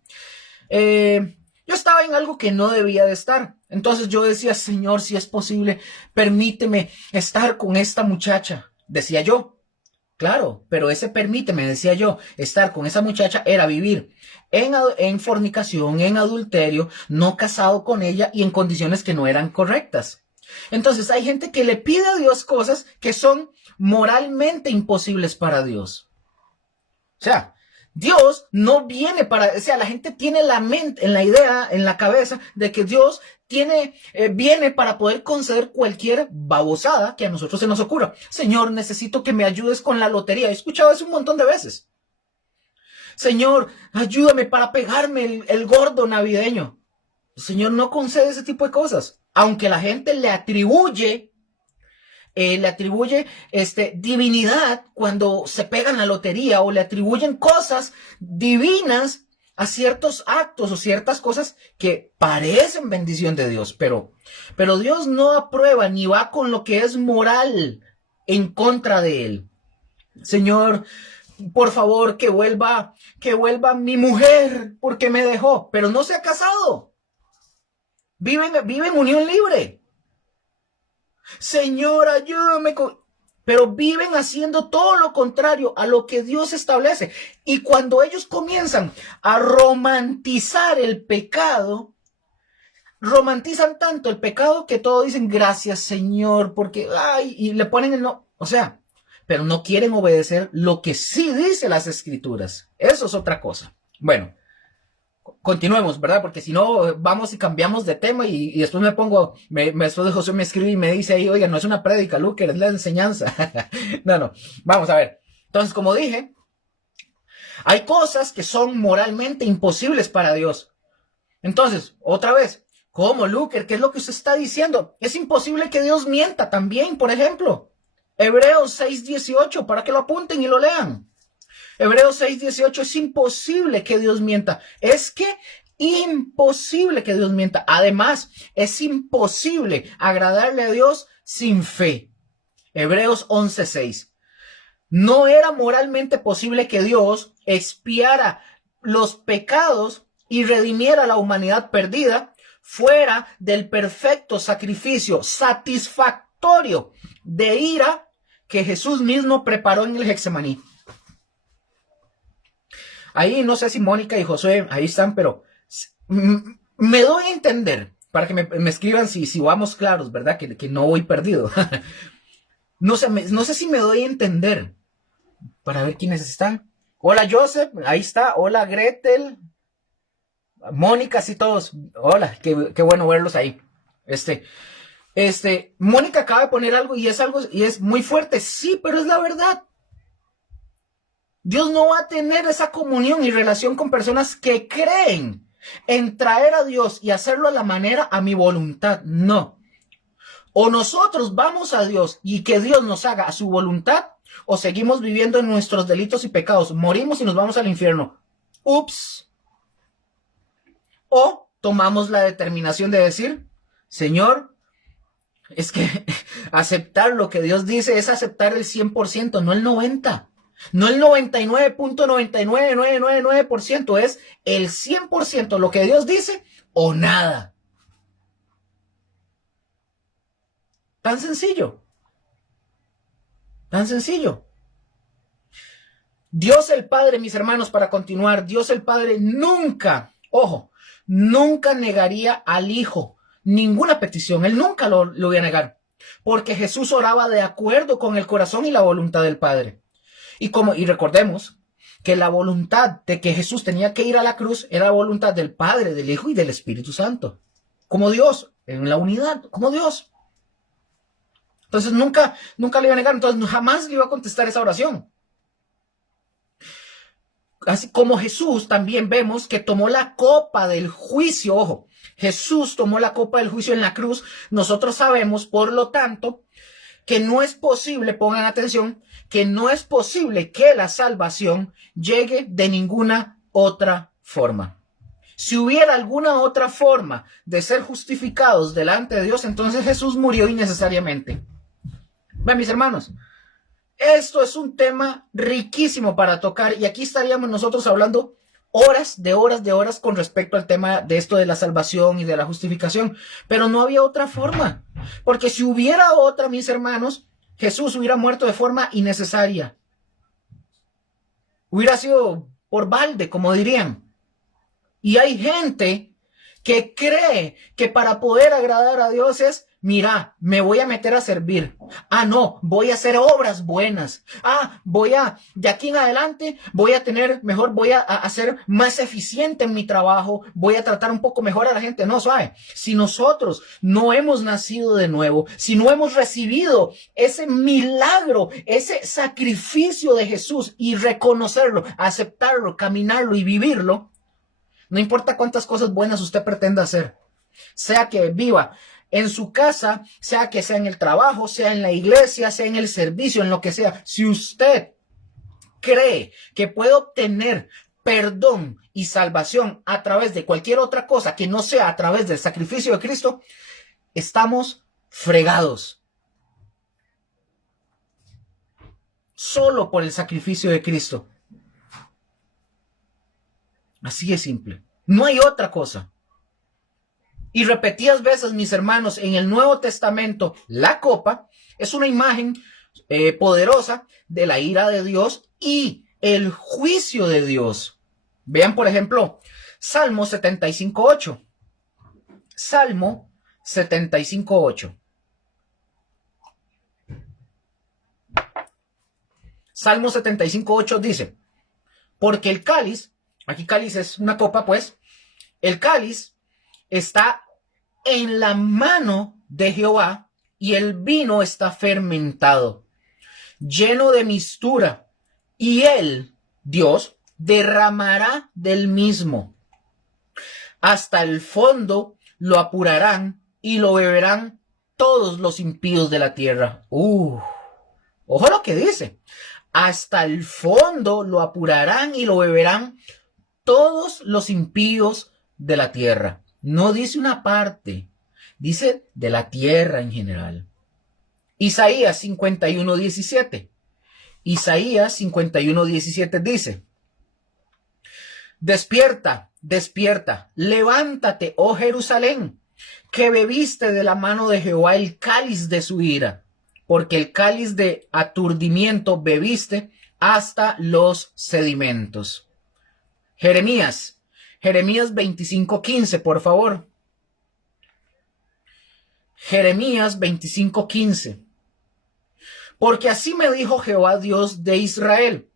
Yo estaba en algo que no debía de estar. Entonces yo decía, Señor, si es posible, permíteme estar con esta muchacha, decía yo. Claro, pero permíteme, decía yo, estar con esa muchacha era vivir en fornicación, en adulterio, no casado con ella y en condiciones que no eran correctas. Entonces hay gente que le pide a Dios cosas que son moralmente imposibles para Dios. O sea, Dios no viene la gente tiene la mente, en la idea, en la cabeza de que Dios viene para poder conceder cualquier babosada que a nosotros se nos ocurra. Señor, necesito que me ayudes con la lotería. He escuchado eso un montón de veces. Señor, ayúdame para pegarme el gordo navideño. El Señor no concede ese tipo de cosas. Aunque la gente le atribuye divinidad cuando se pegan la lotería, o le atribuyen cosas divinas a ciertos actos o ciertas cosas que parecen bendición de Dios, pero Dios no aprueba ni va con lo que es moral en contra de él. Señor, por favor, que vuelva mi mujer porque me dejó, pero no se ha casado. Vive en unión libre. Señor, ayúdame Pero viven haciendo todo lo contrario a lo que Dios establece. Y cuando ellos comienzan a romantizar el pecado, romantizan tanto el pecado que todos dicen gracias, Señor, porque, ay, y le ponen el no. O sea, pero no quieren obedecer lo que sí dice las Escrituras. Eso es otra cosa. Bueno, continuemos, ¿verdad? Porque si no, vamos y cambiamos de tema y después después de José me escribe y me dice ahí, oiga, no es una prédica, Luker, es la enseñanza. No, vamos a ver. Entonces, como dije, hay cosas que son moralmente imposibles para Dios. Entonces, otra vez, ¿cómo, Luker? ¿Qué es lo que usted está diciendo? Es imposible que Dios mienta también, por ejemplo. Hebreos 6:18, para que lo apunten y lo lean. Hebreos 6:18, es imposible que Dios mienta. Es que imposible que Dios mienta. Además, es imposible agradarle a Dios sin fe. Hebreos 11:6. No era moralmente posible que Dios expiara los pecados y redimiera a la humanidad perdida fuera del perfecto sacrificio satisfactorio de ira que Jesús mismo preparó en el Getsemaní. Ahí no sé si Mónica y Josué ahí están, pero me doy a entender, para que me escriban si vamos claros, ¿verdad? Que no voy perdido. No sé si me doy a entender, para ver quiénes están. Hola Joseph, ahí está. Hola Gretel, Mónica, sí todos. Hola, qué bueno verlos ahí. Mónica acaba de poner algo y es muy fuerte, sí, pero es la verdad. Dios no va a tener esa comunión y relación con personas que creen en traer a Dios y hacerlo a mi voluntad. No. O nosotros vamos a Dios y que Dios nos haga a su voluntad, o seguimos viviendo en nuestros delitos y pecados, morimos y nos vamos al infierno. Ups. O tomamos la determinación de decir, Señor, es que aceptar lo que Dios dice es aceptar el 100%, no el 90%. No el 99.99999%, es el 100%, lo que Dios dice o nada. Tan sencillo. Tan sencillo. Dios el Padre, mis hermanos, para continuar, Dios el Padre nunca, ojo, nunca negaría al Hijo ninguna petición. Él nunca lo iba a negar, porque Jesús oraba de acuerdo con el corazón y la voluntad del Padre. Y recordemos que la voluntad de que Jesús tenía que ir a la cruz era la voluntad del Padre, del Hijo y del Espíritu Santo. Como Dios, en la unidad, como Dios. Entonces nunca le iba a negar, entonces jamás le iba a contestar esa oración. Así como Jesús también vemos que tomó la copa del juicio, ojo, Jesús tomó la copa del juicio en la cruz. Nosotros sabemos, por lo tanto, que no es posible, pongan atención, que no es posible que la salvación llegue de ninguna otra forma. Si hubiera alguna otra forma de ser justificados delante de Dios, entonces Jesús murió innecesariamente. Ven, mis hermanos, esto es un tema riquísimo para tocar y aquí estaríamos nosotros hablando horas con respecto al tema de esto de la salvación y de la justificación, pero no había otra forma, porque si hubiera otra, mis hermanos, Jesús hubiera muerto de forma innecesaria. Hubiera sido por balde, como dirían. Y hay gente que cree que para poder agradar a Dios es mira, me voy a meter a servir. Ah, no, voy a hacer obras buenas. Ah, de aquí en adelante, voy a ser más eficiente en mi trabajo, voy a tratar un poco mejor a la gente. No, suave. Si nosotros no hemos nacido de nuevo, si no hemos recibido ese milagro, ese sacrificio de Jesús y reconocerlo, aceptarlo, caminarlo y vivirlo, no importa cuántas cosas buenas usted pretenda hacer, sea que viva en su casa, sea que sea en el trabajo, sea en la iglesia, sea en el servicio, en lo que sea. Si usted cree que puede obtener perdón y salvación a través de cualquier otra cosa que no sea a través del sacrificio de Cristo, estamos fregados. Solo por el sacrificio de Cristo. Así es simple. No hay otra cosa. Y repetidas veces, mis hermanos, en el Nuevo Testamento, la copa es una imagen poderosa de la ira de Dios y el juicio de Dios. Vean, por ejemplo, Salmo 75:8. Salmo 75:8. Salmo 75:8 dice, porque el cáliz, aquí cáliz es una copa, pues, el cáliz está en la mano de Jehová y el vino está fermentado, lleno de mistura, y él, Dios, derramará del mismo. Hasta el fondo lo apurarán y lo beberán todos los impíos de la tierra. Ojo lo que dice. Hasta el fondo lo apurarán y lo beberán todos los impíos de la tierra. No dice una parte, dice de la tierra en general. Isaías 51:17. Isaías 51:17 dice, despierta, despierta, levántate, oh Jerusalén, que bebiste de la mano de Jehová el cáliz de su ira, porque el cáliz de aturdimiento bebiste hasta los sedimentos. Jeremías 25:15, por favor. Jeremías 25:15. Porque así me dijo Jehová Dios de Israel,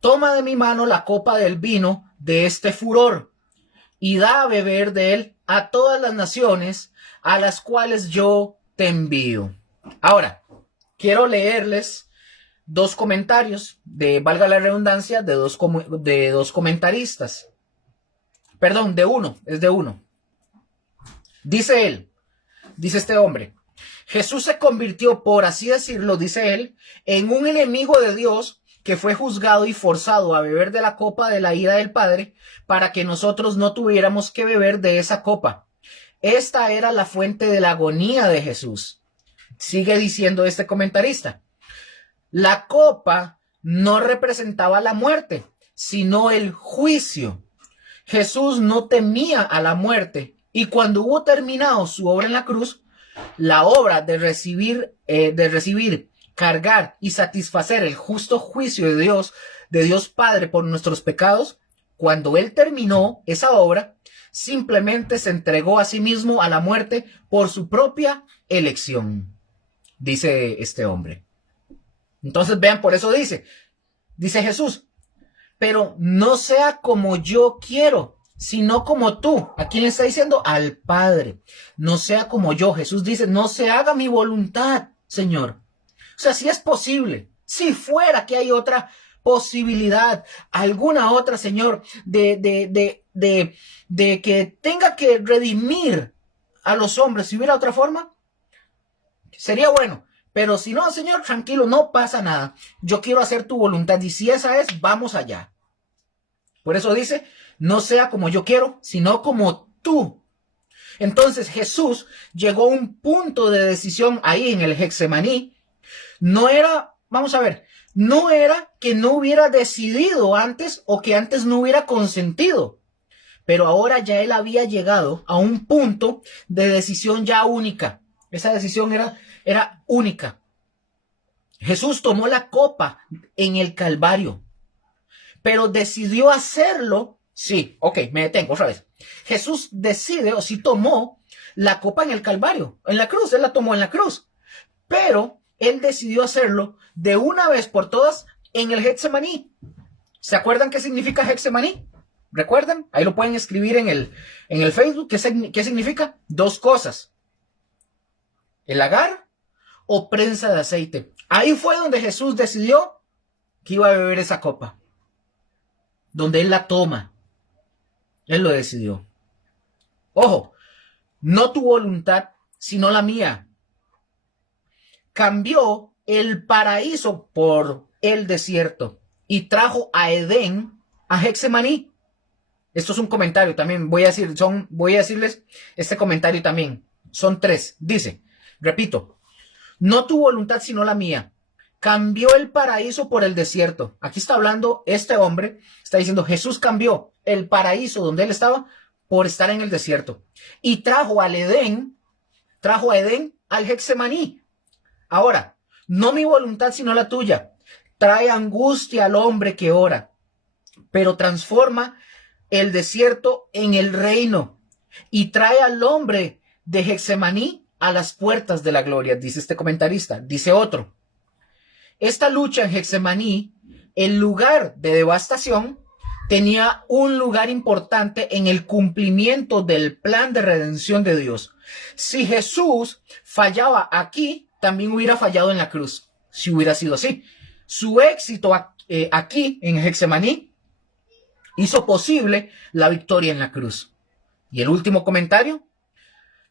toma de mi mano la copa del vino de este furor y da a beber de él a todas las naciones a las cuales yo te envío. Ahora, quiero leerles dos comentarios, valga la redundancia, de dos comentaristas. Perdón, de uno. Dice él, dice este hombre, Jesús se convirtió, por así decirlo, dice él, en un enemigo de Dios que fue juzgado y forzado a beber de la copa de la ira del Padre para que nosotros no tuviéramos que beber de esa copa. Esta era la fuente de la agonía de Jesús. Sigue diciendo este comentarista. La copa no representaba la muerte, sino el juicio. Jesús no temía a la muerte y cuando hubo terminado su obra en la cruz, la obra de recibir, cargar y satisfacer el justo juicio de Dios Padre por nuestros pecados, cuando él terminó esa obra, simplemente se entregó a sí mismo a la muerte por su propia elección, dice este hombre. Entonces vean, por eso dice Jesús, pero no sea como yo quiero, sino como tú. ¿A quién le está diciendo? Al Padre. No sea como yo. Jesús dice, no se haga mi voluntad, Señor. O sea, si es posible, si fuera que hay otra posibilidad, alguna otra, Señor, de que tenga que redimir a los hombres, si hubiera otra forma, sería bueno. Pero si no, Señor, tranquilo, no pasa nada. Yo quiero hacer tu voluntad y si esa es, vamos allá. Por eso dice, no sea como yo quiero, sino como tú. Entonces Jesús llegó a un punto de decisión ahí en el Getsemaní. No era, vamos a ver, no era que no hubiera decidido antes o que antes no hubiera consentido. Pero ahora ya él había llegado a un punto de decisión ya única. Esa decisión era única. Jesús tomó la copa en el Calvario, pero decidió hacerlo Sí, ok, me detengo otra vez. Jesús decide, o si tomó la copa en el Calvario, en la cruz, él la tomó en la cruz, pero él decidió hacerlo de una vez por todas en el Getsemaní. ¿Se acuerdan qué significa Getsemaní? ¿Recuerdan? Ahí lo pueden escribir en el Facebook. ¿Qué significa? Dos cosas. El lagar o prensa de aceite. Ahí fue donde Jesús decidió que iba a beber esa copa. Donde él la toma. Él lo decidió. Ojo, no tu voluntad, sino la mía. Cambió el paraíso por el desierto y trajo a Edén a Getsemaní. Esto es un comentario también. Voy a decirles este comentario también. Son tres. Dice, repito, no tu voluntad sino la mía. Cambió el paraíso por el desierto. Aquí está hablando este hombre, está diciendo Jesús cambió el paraíso donde él estaba por estar en el desierto. Y trajo a Edén al Getsemaní. Ahora, no mi voluntad sino la tuya. Trae angustia al hombre que ora, pero transforma el desierto en el reino y trae al hombre de Getsemaní a las puertas de la gloria, dice este comentarista. Dice otro, esta lucha en Getsemaní, el lugar de devastación, tenía un lugar importante en el cumplimiento del plan de redención de Dios. Si Jesús fallaba aquí, también hubiera fallado en la cruz, si hubiera sido así. Su éxito aquí en Getsemaní hizo posible la victoria en la cruz. Y el último comentario,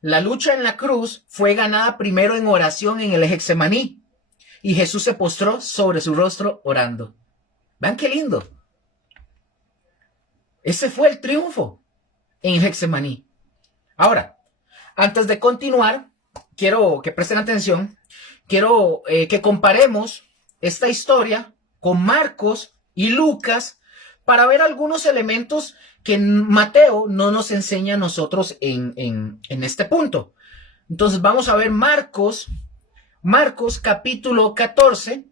la lucha en la cruz fue ganada primero en oración en el Getsemaní y Jesús se postró sobre su rostro orando. Vean qué lindo. Ese fue el triunfo en Getsemaní. Ahora, antes de continuar, quiero que presten atención, quiero que comparemos esta historia con Marcos y Lucas para ver algunos elementos que Mateo no nos enseña a nosotros en este punto. Entonces vamos a ver Marcos capítulo 14,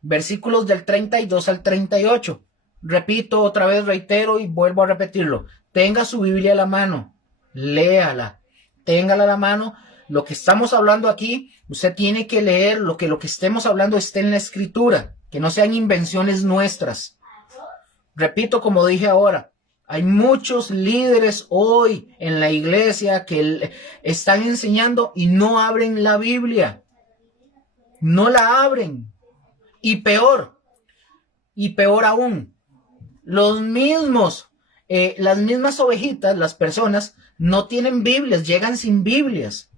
versículos del 32 al 38. Repito, otra vez reitero y vuelvo a repetirlo. Tenga su Biblia a la mano, léala, téngala a la mano. Lo que estamos hablando aquí, usted tiene que leer lo que estemos hablando esté en la escritura, que no sean invenciones nuestras. Repito, como dije ahora, hay muchos líderes hoy en la iglesia que están enseñando y no abren la Biblia. No la abren. Y peor aún, las mismas ovejitas, las personas, no tienen Biblias, llegan sin Biblias.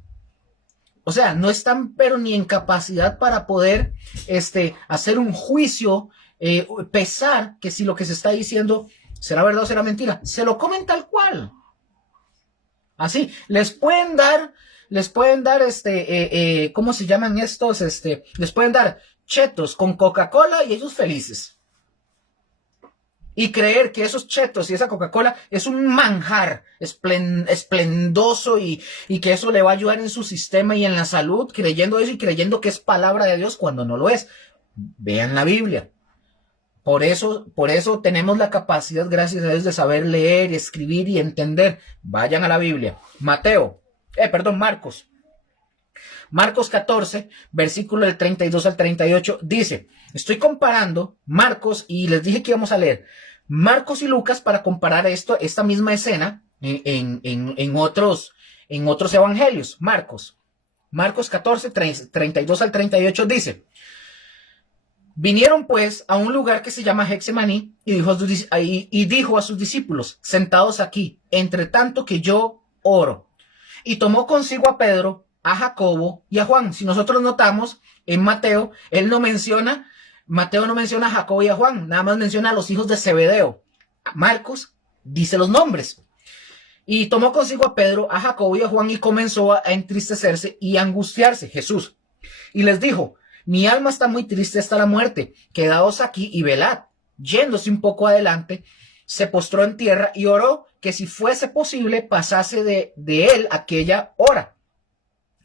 O sea, no están pero ni en capacidad para poder hacer un juicio, pesar que si lo que se está diciendo será verdad o será mentira. Se lo comen tal cual. Así, les pueden dar, ¿cómo se llaman estos? Les pueden dar chetos con Coca-Cola y ellos felices. Y creer que esos chetos y esa Coca-Cola es un manjar esplendoso y que eso le va a ayudar en su sistema y en la salud, creyendo eso y creyendo que es palabra de Dios cuando no lo es. Vean la Biblia. Por eso tenemos la capacidad, gracias a Dios, de saber leer, escribir y entender. Vayan a la Biblia. Marcos. Marcos 14, versículo del 32 al 38, dice, estoy comparando Marcos, y les dije que íbamos a leer Marcos y Lucas para comparar esta misma escena en otros evangelios. Marcos 14, 32 al 38 dice, vinieron pues a un lugar que se llama Getsemaní y dijo a sus discípulos, sentados aquí, entre tanto que yo oro. Y tomó consigo a Pedro, a Jacobo y a Juan. Si nosotros notamos, en Mateo no menciona a Jacobo y a Juan, nada más menciona a los hijos de Zebedeo. Marcos dice los nombres. Y tomó consigo a Pedro, a Jacobo y a Juan y comenzó a entristecerse y a angustiarse, Jesús. Y les dijo, mi alma está muy triste hasta la muerte, quedaos aquí y velad. Yéndose un poco adelante, se postró en tierra y oró que si fuese posible pasase de él aquella hora.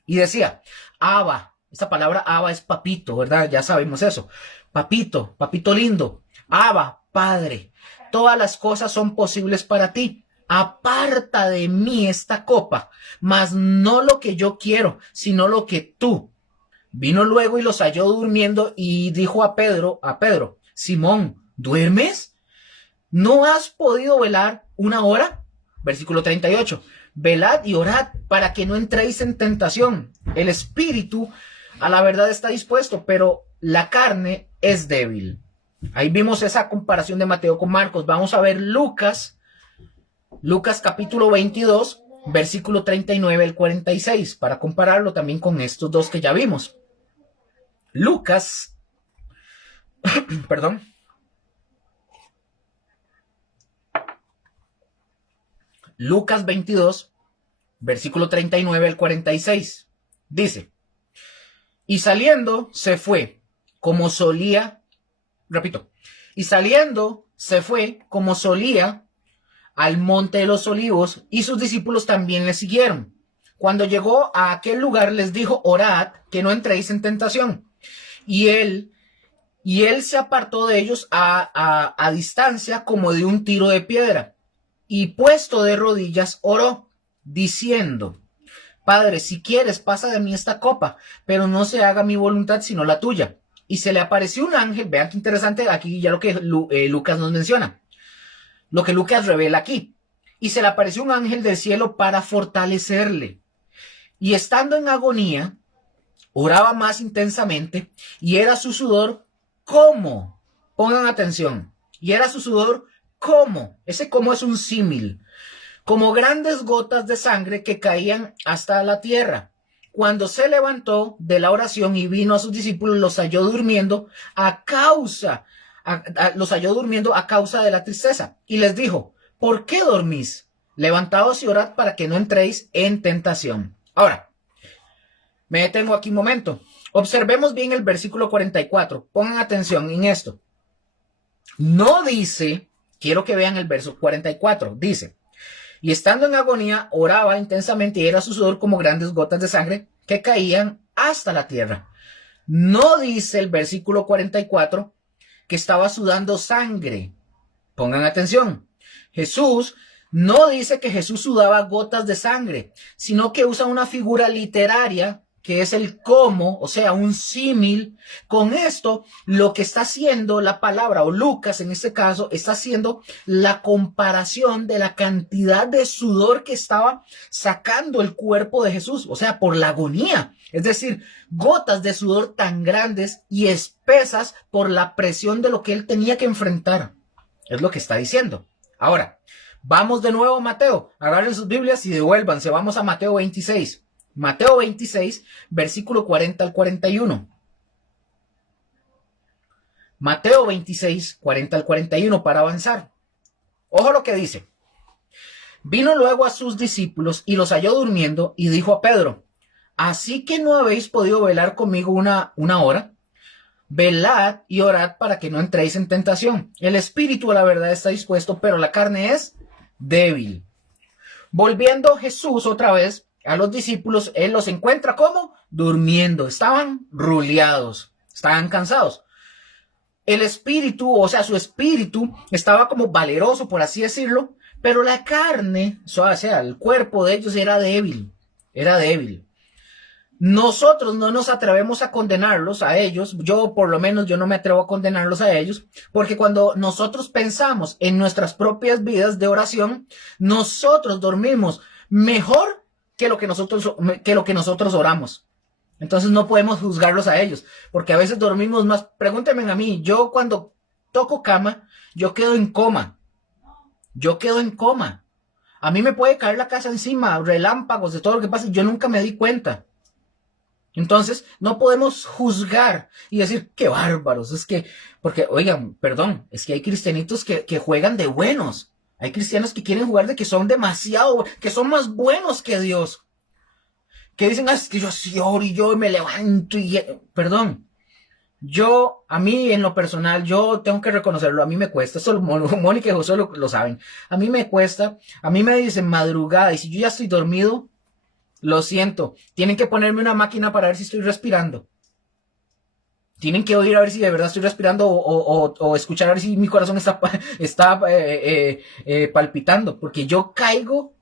Y decía, Abba, esta palabra Abba es papito, ¿verdad? Ya sabemos eso. Papito lindo, Abba, Padre, todas las cosas son posibles para ti. Aparta de mí esta copa, mas no lo que yo quiero, sino lo que tú. Vino luego y los halló durmiendo y dijo a Pedro, Simón, ¿duermes? ¿No has podido velar una hora? Versículo 38. Velad y orad para que no entréis en tentación. El espíritu a la verdad está dispuesto, pero la carne es débil. Ahí vimos esa comparación de Mateo con Marcos. Vamos a ver Lucas capítulo 22, versículo 39 al 46, para compararlo también con estos dos que ya vimos. Lucas, perdón. Lucas 22, versículo 39 al 46. Dice, y saliendo se fue, como solía, y saliendo se fue, como solía, al monte de los olivos, y sus discípulos también le siguieron. Cuando llegó a aquel lugar les dijo, orad, que no entréis en tentación. Y él se apartó de ellos a distancia como de un tiro de piedra. Y puesto de rodillas oró, diciendo, Padre, si quieres, pasa de mí esta copa, pero no se haga mi voluntad sino la tuya. Y se le apareció un ángel, vean qué interesante, aquí ya lo que Lucas nos menciona, lo que Lucas revela aquí. Y se le apareció un ángel del cielo para fortalecerle. Y estando en agonía, oraba más intensamente, y era su sudor como, pongan atención, y era su sudor como, ese como es un símil, como grandes gotas de sangre que caían hasta la tierra. Cuando se levantó de la oración y vino a sus discípulos, los halló durmiendo a causa de la tristeza. Y les dijo, ¿por qué dormís? Levantaos y orad para que no entréis en tentación. Ahora, me detengo aquí un momento. Observemos bien el versículo 44. Pongan atención en esto. No dice, quiero que vean el verso 44. Dice, y estando en agonía, oraba intensamente y era su sudor como grandes gotas de sangre que caían hasta la tierra. No dice el versículo 44 que estaba sudando sangre. Pongan atención. No dice que Jesús sudaba gotas de sangre, sino que usa una figura literaria que es el como, o sea, un símil. Con esto, lo que está haciendo la palabra, o Lucas en este caso, está haciendo la comparación de la cantidad de sudor que estaba sacando el cuerpo de Jesús, o sea, por la agonía. Es decir, gotas de sudor tan grandes y espesas por la presión de lo que él tenía que enfrentar. Es lo que está diciendo. Ahora, vamos de nuevo a Mateo. Agarren sus Biblias y devuélvanse. Vamos a Mateo 26. Mateo 26, versículo 40 al 41. Mateo 26, 40 al 41 para avanzar. Ojo lo que dice. Vino luego a sus discípulos y los halló durmiendo y dijo a Pedro, ¿así que no habéis podido velar conmigo una hora? Velad y orad para que no entréis en tentación. El espíritu a la verdad está dispuesto, pero la carne es débil. Volviendo Jesús otra vez a los discípulos, él los encuentra como durmiendo, estaban ruleados, estaban cansados. El espíritu, o sea, su espíritu estaba como valeroso, por así decirlo, pero la carne, o sea, el cuerpo de ellos era débil, era débil. Nosotros no nos atrevemos a condenarlos a ellos, yo por lo menos yo no me atrevo a condenarlos a ellos, porque cuando nosotros pensamos en nuestras propias vidas de oración, nosotros dormimos mejor que lo que nosotros oramos. Entonces no podemos juzgarlos a ellos, porque a veces dormimos más. Pregúntenme a mí, yo cuando toco cama, yo quedo en coma. A mí me puede caer la casa encima, relámpagos de todo lo que pasa, yo nunca me di cuenta. Entonces, no podemos juzgar y decir, qué bárbaros, es que, porque, oigan, perdón, es que hay cristianitos que juegan de buenos. Hay cristianos que quieren jugar de que son demasiado, que son más buenos que Dios. Que dicen, es que yo así oro y yo me levanto y... Perdón, a mí en lo personal, yo tengo que reconocerlo, a mí me cuesta, eso Mónica y José lo saben. A mí me cuesta, a mí me dicen madrugada y si yo ya estoy dormido, lo siento, tienen que ponerme una máquina para ver si estoy respirando. Tienen que oír a ver si de verdad estoy respirando o escuchar a ver si mi corazón está palpitando. Porque yo caigo,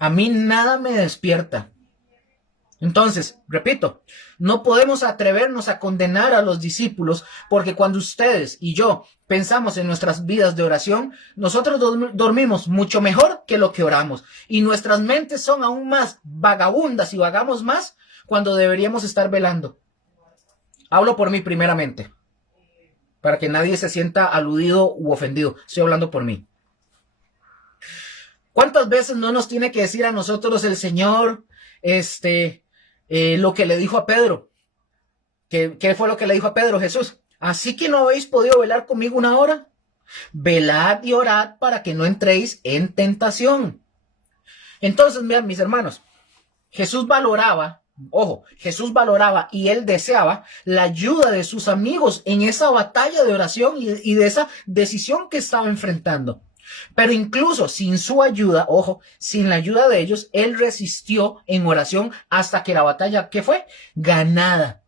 a mí nada me despierta. Entonces, repito, no podemos atrevernos a condenar a los discípulos porque cuando ustedes y yo pensamos en nuestras vidas de oración, nosotros dormimos mucho mejor que lo que oramos y nuestras mentes son aún más vagabundas y vagamos más cuando deberíamos estar velando. Hablo por mí primeramente, para que nadie se sienta aludido u ofendido. Estoy hablando por mí. ¿Cuántas veces no nos tiene que decir a nosotros el Señor, lo que le dijo a Pedro? ¿Qué fue lo que le dijo a Pedro Jesús? Así que no habéis podido velar conmigo una hora. Velad y orad para que no entréis en tentación. Entonces, vean, mis hermanos, Jesús valoraba y él deseaba la ayuda de sus amigos en esa batalla de oración y de esa decisión que estaba enfrentando. Pero incluso sin su ayuda, sin la ayuda de ellos, él resistió en oración hasta que la batalla, ¿qué fue? Ganada.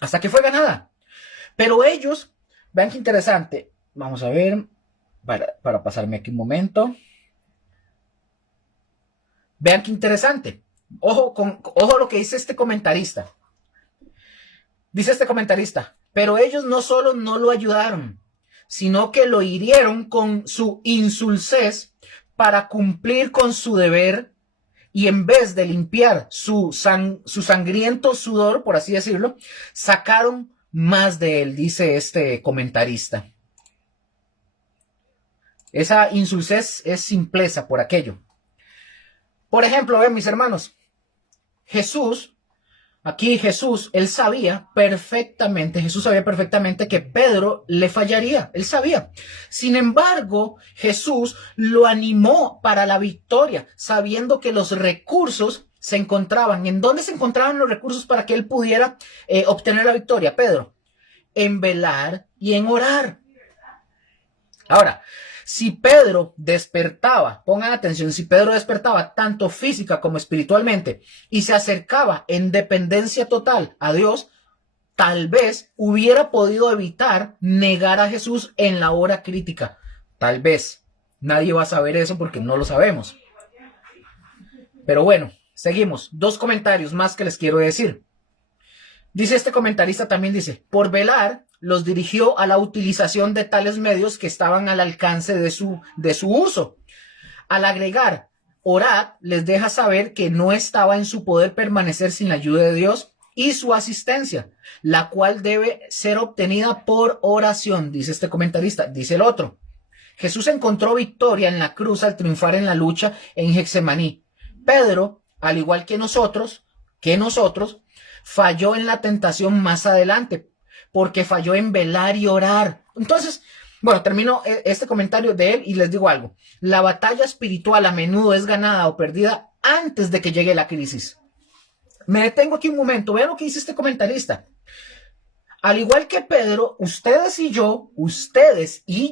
Hasta que fue ganada. Pero ellos, vean qué interesante. Vamos a ver, para pasarme aquí un momento. Vean qué interesante. Ojo lo que dice este comentarista. Dice este comentarista, pero ellos no solo no lo ayudaron, sino que lo hirieron con su insulsez para cumplir con su deber y en vez de limpiar su sangriento sudor, por así decirlo, sacaron más de él, dice este comentarista. Esa insulsez es simpleza por aquello. Por ejemplo, ven mis hermanos, Jesús, él sabía perfectamente que Pedro le fallaría, él sabía. Sin embargo, Jesús lo animó para la victoria, sabiendo que los recursos se encontraban. ¿En dónde se encontraban los recursos para que él pudiera obtener la victoria, Pedro? En velar y en orar. Ahora, si Pedro despertaba, pongan atención, si Pedro despertaba tanto física como espiritualmente y se acercaba en dependencia total a Dios, tal vez hubiera podido evitar negar a Jesús en la hora crítica. Tal vez. Nadie va a saber eso porque no lo sabemos. Pero bueno, seguimos. 2 comentarios más que les quiero decir. Dice este comentarista también, dice, por velar, los dirigió a la utilización de tales medios que estaban al alcance de su uso. Al agregar, orad, les deja saber que no estaba en su poder permanecer sin la ayuda de Dios y su asistencia, la cual debe ser obtenida por oración, dice este comentarista. Dice el otro, Jesús encontró victoria en la cruz al triunfar en la lucha en Getsemaní. Pedro, al igual que nosotros, falló en la tentación más adelante, porque falló en velar y orar. Entonces, bueno, termino este comentario de él y les digo algo. La batalla espiritual a menudo es ganada o perdida antes de que llegue la crisis. Me detengo aquí un momento. Vean lo que dice este comentarista. Al igual que Pedro, ustedes y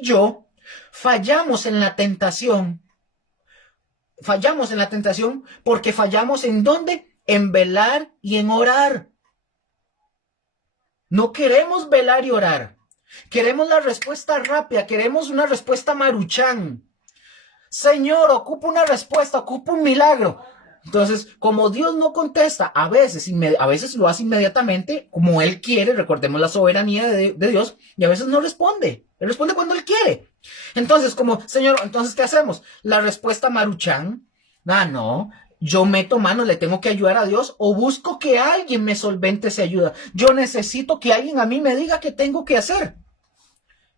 yo fallamos en la tentación. Fallamos en la tentación porque fallamos ¿en dónde? En velar y en orar. No queremos velar y orar. Queremos la respuesta rápida. Queremos una respuesta maruchan. Señor, ocupo una respuesta, ocupo un milagro. Entonces, como Dios no contesta, a veces lo hace inmediatamente, como Él quiere, recordemos la soberanía de Dios, y a veces no responde. Él responde cuando Él quiere. Entonces, Señor, entonces, ¿qué hacemos? La respuesta maruchan. No. Yo meto mano, le tengo que ayudar a Dios o busco que alguien me solvente esa ayuda. Yo necesito que alguien a mí me diga qué tengo que hacer.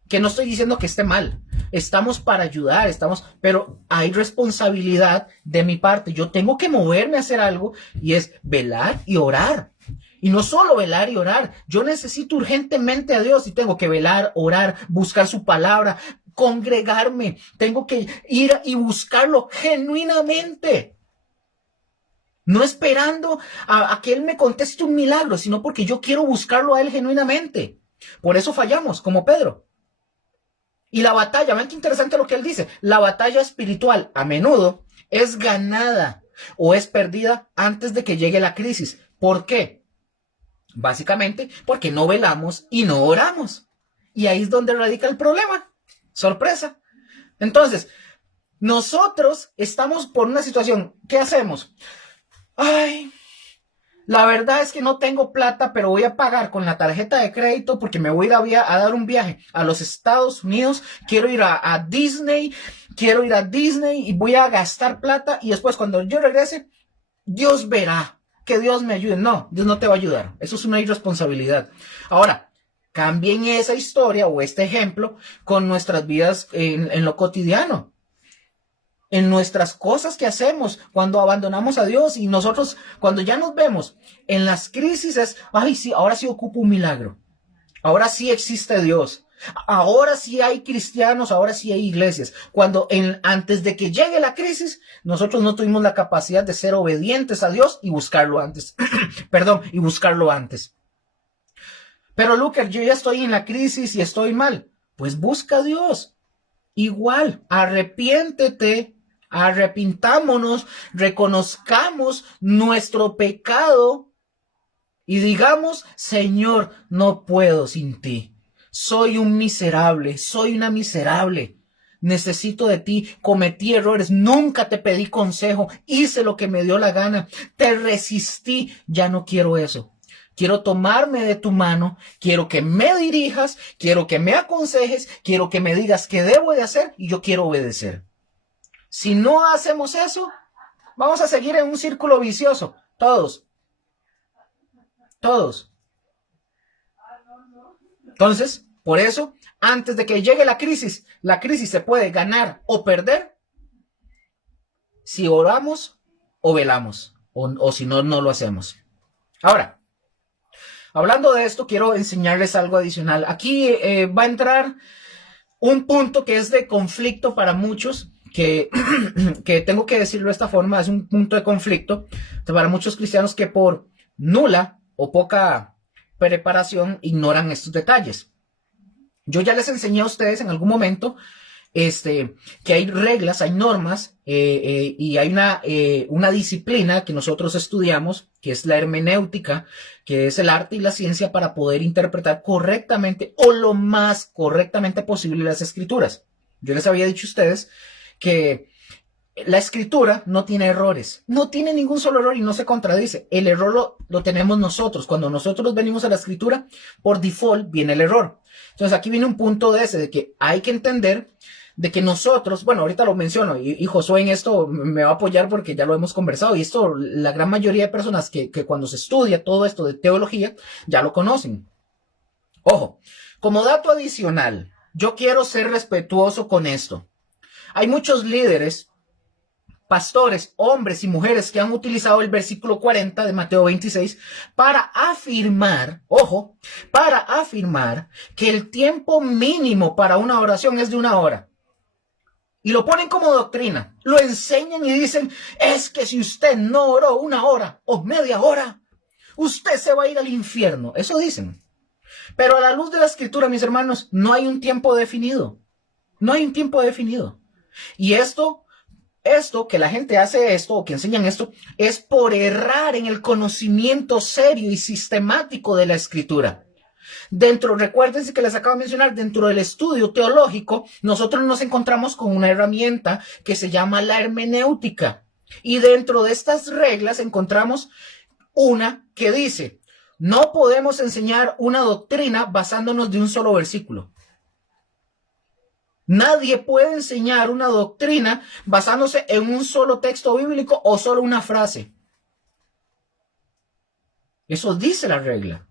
Que no estoy diciendo que esté mal. Estamos para ayudar, pero hay responsabilidad de mi parte. Yo tengo que moverme a hacer algo y es velar y orar. Y no solo velar y orar. Yo necesito urgentemente a Dios y tengo que velar, orar, buscar su palabra, congregarme. Tengo que ir y buscarlo genuinamente. No esperando a que Él me conteste un milagro, sino porque yo quiero buscarlo a Él genuinamente. Por eso fallamos, como Pedro. Y la batalla, vean qué interesante lo que él dice. La batalla espiritual a menudo es ganada o es perdida antes de que llegue la crisis. ¿Por qué? Básicamente porque no velamos y no oramos. Y ahí es donde radica el problema. Sorpresa. Entonces, nosotros estamos por una situación. ¿Qué hacemos? Ay, la verdad es que no tengo plata, pero voy a pagar con la tarjeta de crédito porque me voy a ir a dar un viaje a los Estados Unidos. Quiero ir a Disney, quiero ir a Disney y voy a gastar plata. Y después cuando yo regrese, Dios verá, que Dios me ayude. No, Dios no te va a ayudar. Eso es una irresponsabilidad. Ahora, cambien esa historia o este ejemplo con nuestras vidas en lo cotidiano. En nuestras cosas que hacemos cuando abandonamos a Dios y nosotros cuando ya nos vemos en las crisis es, ay sí, ahora sí ocupo un milagro, ahora sí existe Dios, ahora sí hay cristianos, ahora sí hay iglesias, cuando antes de que llegue la crisis nosotros no tuvimos la capacidad de ser obedientes a Dios y buscarlo antes, perdón, y buscarlo antes. Pero Lucas, yo ya estoy en la crisis y estoy mal, pues busca a Dios, igual, arrepiéntete. Arrepintámonos, reconozcamos nuestro pecado y digamos, Señor, no puedo sin ti. Soy un miserable, soy una miserable. Necesito de ti, cometí errores, nunca te pedí consejo, hice lo que me dio la gana, te resistí, ya no quiero eso. Quiero tomarme de tu mano, quiero que me dirijas, quiero que me aconsejes, quiero que me digas qué debo de hacer y yo quiero obedecer. Si no hacemos eso, vamos a seguir en un círculo vicioso. Todos. Entonces, por eso, antes de que llegue la crisis se puede ganar o perder si oramos o velamos. O si no, no lo hacemos. Ahora, hablando de esto, quiero enseñarles algo adicional. Aquí va a entrar un punto que es de conflicto para muchos. Que tengo que decirlo de esta forma, es un punto de conflicto para muchos cristianos que por nula o poca preparación ignoran estos detalles. Yo ya les enseñé a ustedes en algún momento que hay reglas, hay normas y hay una disciplina que nosotros estudiamos, que es la hermenéutica, que es el arte y la ciencia para poder interpretar correctamente o lo más correctamente posible las escrituras. Yo les había dicho a ustedes que la escritura no tiene errores, no tiene ningún solo error y no se contradice. El error lo tenemos nosotros. Cuando nosotros venimos a la escritura, por default viene el error. Entonces aquí viene un punto de ese, de que hay que entender de que nosotros, bueno, ahorita lo menciono y Josué en esto me va a apoyar porque ya lo hemos conversado y esto la gran mayoría de personas que cuando se estudia todo esto de teología ya lo conocen. Ojo, como dato adicional, yo quiero ser respetuoso con esto. Hay muchos líderes, pastores, hombres y mujeres que han utilizado el versículo 40 de Mateo 26 para afirmar, ojo, para afirmar que el tiempo mínimo para una oración es de 1 hora. Y lo ponen como doctrina, lo enseñan y dicen, es que si usted no oró 1 hora o media hora, usted se va a ir al infierno. Eso dicen. Pero a la luz de la escritura, mis hermanos, no hay un tiempo definido. No hay un tiempo definido. Y esto, que la gente hace esto o que enseñan esto, es por errar en el conocimiento serio y sistemático de la escritura. Recuérdense que les acabo de mencionar, dentro del estudio teológico, nosotros nos encontramos con una herramienta que se llama la hermenéutica. Y dentro de estas reglas encontramos una que dice, no podemos enseñar una doctrina basándonos de un solo versículo. Nadie puede enseñar una doctrina basándose en un solo texto bíblico o solo una frase. Eso dice la regla.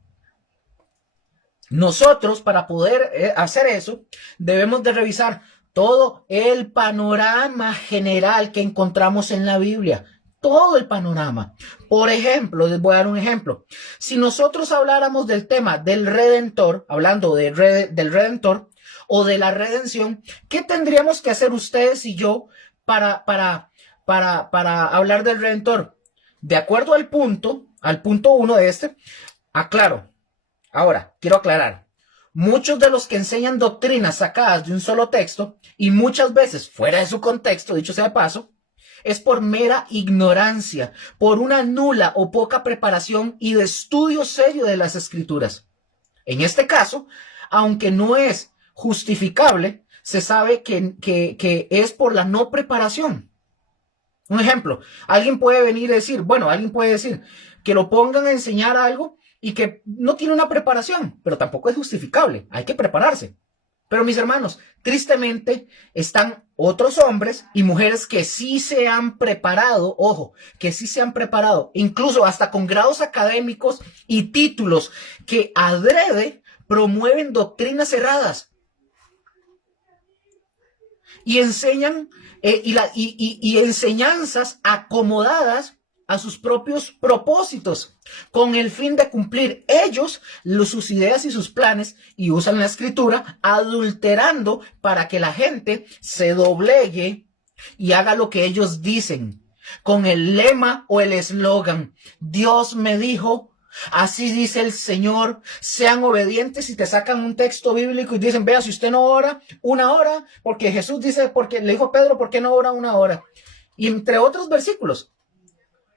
Nosotros, para poder hacer eso, debemos de revisar todo el panorama general que encontramos en la Biblia. Todo el panorama. Por ejemplo, les voy a dar un ejemplo. Si nosotros habláramos del tema del Redentor, hablando del Redentor o de la redención, ¿qué tendríamos que hacer ustedes y yo para hablar del Redentor? De acuerdo al punto 1 de aclaro. Ahora, quiero aclarar. Muchos de los que enseñan doctrinas sacadas de un solo texto y muchas veces fuera de su contexto, dicho sea de paso, es por mera ignorancia, por una nula o poca preparación y de estudio serio de las Escrituras. En este caso, aunque no es justificable, se sabe que es por la no preparación. Un ejemplo, alguien puede venir y decir, alguien puede decir que lo pongan a enseñar algo y que no tiene una preparación, pero tampoco es justificable, hay que prepararse. Pero mis hermanos, tristemente están otros hombres y mujeres que sí se han preparado, ojo, que sí se han preparado, incluso hasta con grados académicos y títulos que adrede promueven doctrinas erradas y enseñan y enseñanzas acomodadas a sus propios propósitos, con el fin de cumplir ellos sus ideas y sus planes, y usan la escritura adulterando para que la gente se doblegue y haga lo que ellos dicen, con el lema o el eslogan: Dios me dijo, así dice el Señor. Sean obedientes. Y te sacan un texto bíblico y dicen, vea, si usted no ora una hora, porque Jesús dice, porque le dijo a Pedro, ¿por qué no ora una hora? Y entre otros versículos.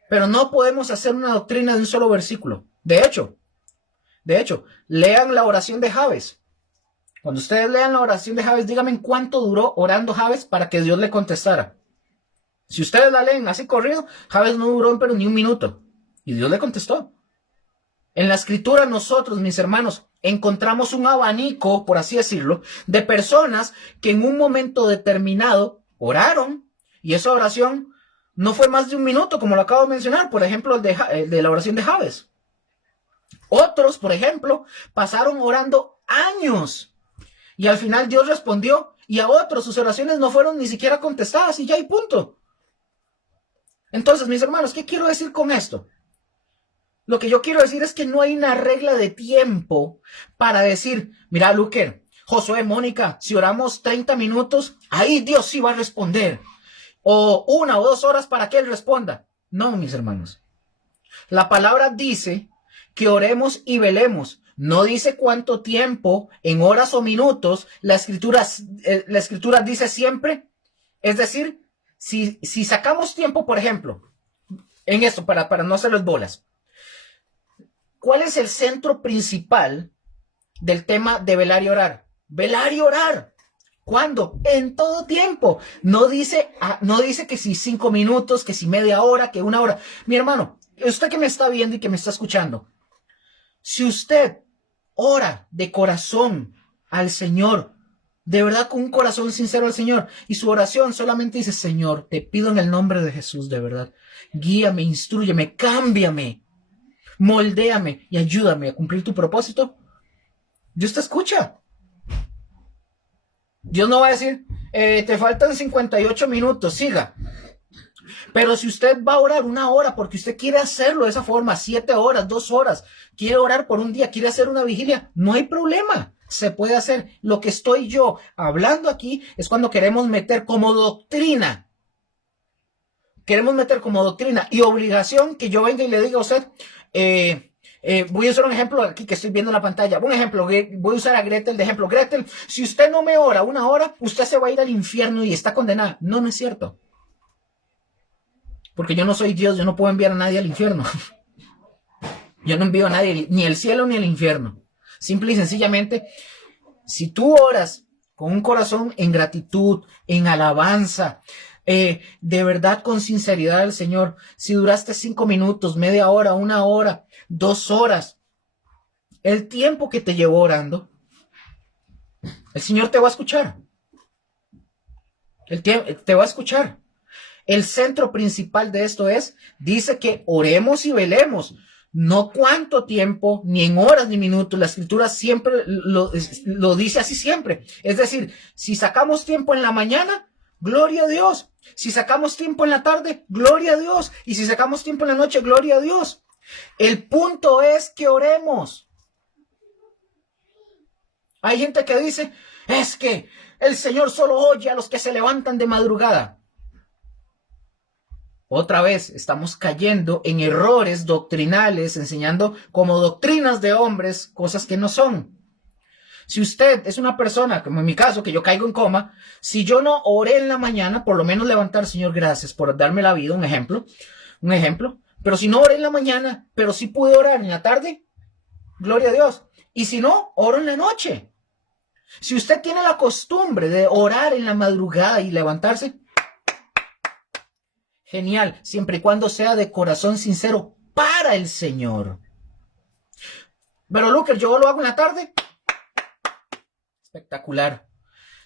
Pero no podemos hacer una doctrina de un solo versículo. De hecho, lean la oración de Jabes. Cuando ustedes lean la oración de Jabes, díganme en cuánto duró orando Jabes para que Dios le contestara. Si ustedes la leen así corrido, Jabes no duró pero ni un minuto. Y Dios le contestó. En la escritura nosotros, mis hermanos, encontramos un abanico, por así decirlo, de personas que en un momento determinado oraron, y esa oración no fue más de un minuto, como lo acabo de mencionar, por ejemplo, el de la oración de Jabes. Otros, por ejemplo, pasaron orando años y al final Dios respondió, y a otros sus oraciones no fueron ni siquiera contestadas y ya, y punto. Entonces, mis hermanos, ¿qué quiero decir con esto? Lo que yo quiero decir es que no hay una regla de tiempo para decir, mira, Luker, Josué, Mónica, si oramos 30 minutos, ahí Dios sí va a responder. O 1 o 2 horas para que Él responda. No, mis hermanos. La palabra dice que oremos y velemos. No dice cuánto tiempo, en horas o minutos. La escritura dice siempre. Es decir, si sacamos tiempo, por ejemplo, en esto, para no hacerles bolas. ¿Cuál es el centro principal del tema de velar y orar? Velar y orar. ¿Cuándo? En todo tiempo. No dice que si 5 minutos, que si media hora, que 1 hora. Mi hermano, usted que me está viendo y que me está escuchando, si usted ora de corazón al Señor, de verdad con un corazón sincero al Señor, y su oración solamente dice, Señor, te pido en el nombre de Jesús, de verdad, guíame, instrúyeme, cámbiame, moldéame y ayúdame a cumplir tu propósito, Dios te escucha. Dios no va a decir, te faltan 58 minutos, siga. Pero si usted va a orar 1 hora porque usted quiere hacerlo de esa forma, 7 horas, 2 horas, quiere orar por un día, quiere hacer una vigilia, no hay problema, se puede hacer. Lo que estoy yo hablando aquí es cuando queremos meter como doctrina. Queremos meter como doctrina y obligación que yo venga y le diga a usted, voy a usar un ejemplo aquí que estoy viendo en la pantalla. Un ejemplo, voy a usar a Gretel de ejemplo. Gretel, si usted no me ora 1 hora, usted se va a ir al infierno y está condenada. No, no es cierto. Porque yo no soy Dios, yo no puedo enviar a nadie al infierno. Yo no envío a nadie, ni al cielo ni al infierno. Simple y sencillamente, si tú oras con un corazón en gratitud, en alabanza, de verdad con sinceridad al Señor, si duraste 5 minutos, media hora, 1 hora, 2 horas, el tiempo que te llevó orando, el Señor te va a escuchar. Te va a escuchar. El centro principal de esto dice que oremos y velemos. No cuánto tiempo, ni en horas ni minutos. La escritura siempre lo dice así siempre. Es decir, si sacamos tiempo en la mañana, gloria a Dios. Si sacamos tiempo en la tarde, gloria a Dios. Y si sacamos tiempo en la noche, gloria a Dios. El punto es que oremos. Hay gente que dice, es que el Señor solo oye a los que se levantan de madrugada. Otra vez estamos cayendo en errores doctrinales, enseñando como doctrinas de hombres cosas que no son. Si usted es una persona, como en mi caso, que yo caigo en coma, si yo no oré en la mañana, por lo menos levantar, Señor, gracias por darme la vida, un ejemplo. Pero si no oré en la mañana, pero sí pude orar en la tarde, gloria a Dios. Y si no, oro en la noche. Si usted tiene la costumbre de orar en la madrugada y levantarse, genial, siempre y cuando sea de corazón sincero para el Señor. Pero Lucas, yo lo hago en la tarde. Espectacular.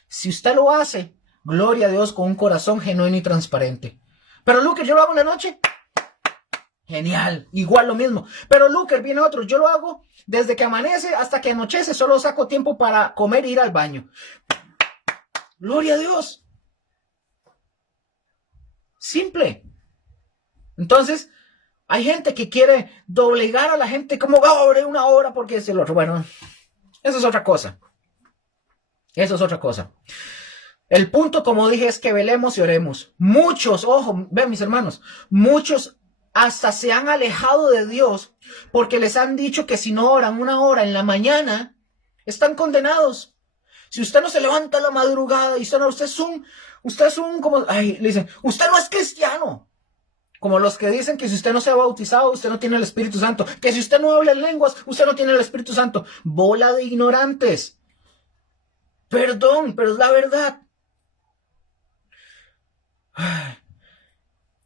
Si usted lo hace, gloria a Dios, con un corazón genuino y transparente. Pero Lucas, yo lo hago en la noche. Genial, igual lo mismo. Pero Lucas, viene otro, yo lo hago desde que amanece hasta que anochece, solo saco tiempo para comer e ir al baño. Gloria a Dios. Simple. Entonces, hay gente que quiere doblegar a la gente como, oré una hora porque es el otro. Bueno, eso es otra cosa. Eso es otra cosa. El punto, como dije, es que velemos y oremos. Muchos, ojo, vean mis hermanos, muchos hasta se han alejado de Dios porque les han dicho que si no oran una hora en la mañana, están condenados. Si usted no se levanta a la madrugada y usted es un, como, le dicen, usted no es cristiano. Como los que dicen que si usted no se ha bautizado, usted no tiene el Espíritu Santo. Que si usted no habla en lenguas, usted no tiene el Espíritu Santo. Bola de ignorantes. Perdón, pero es la verdad.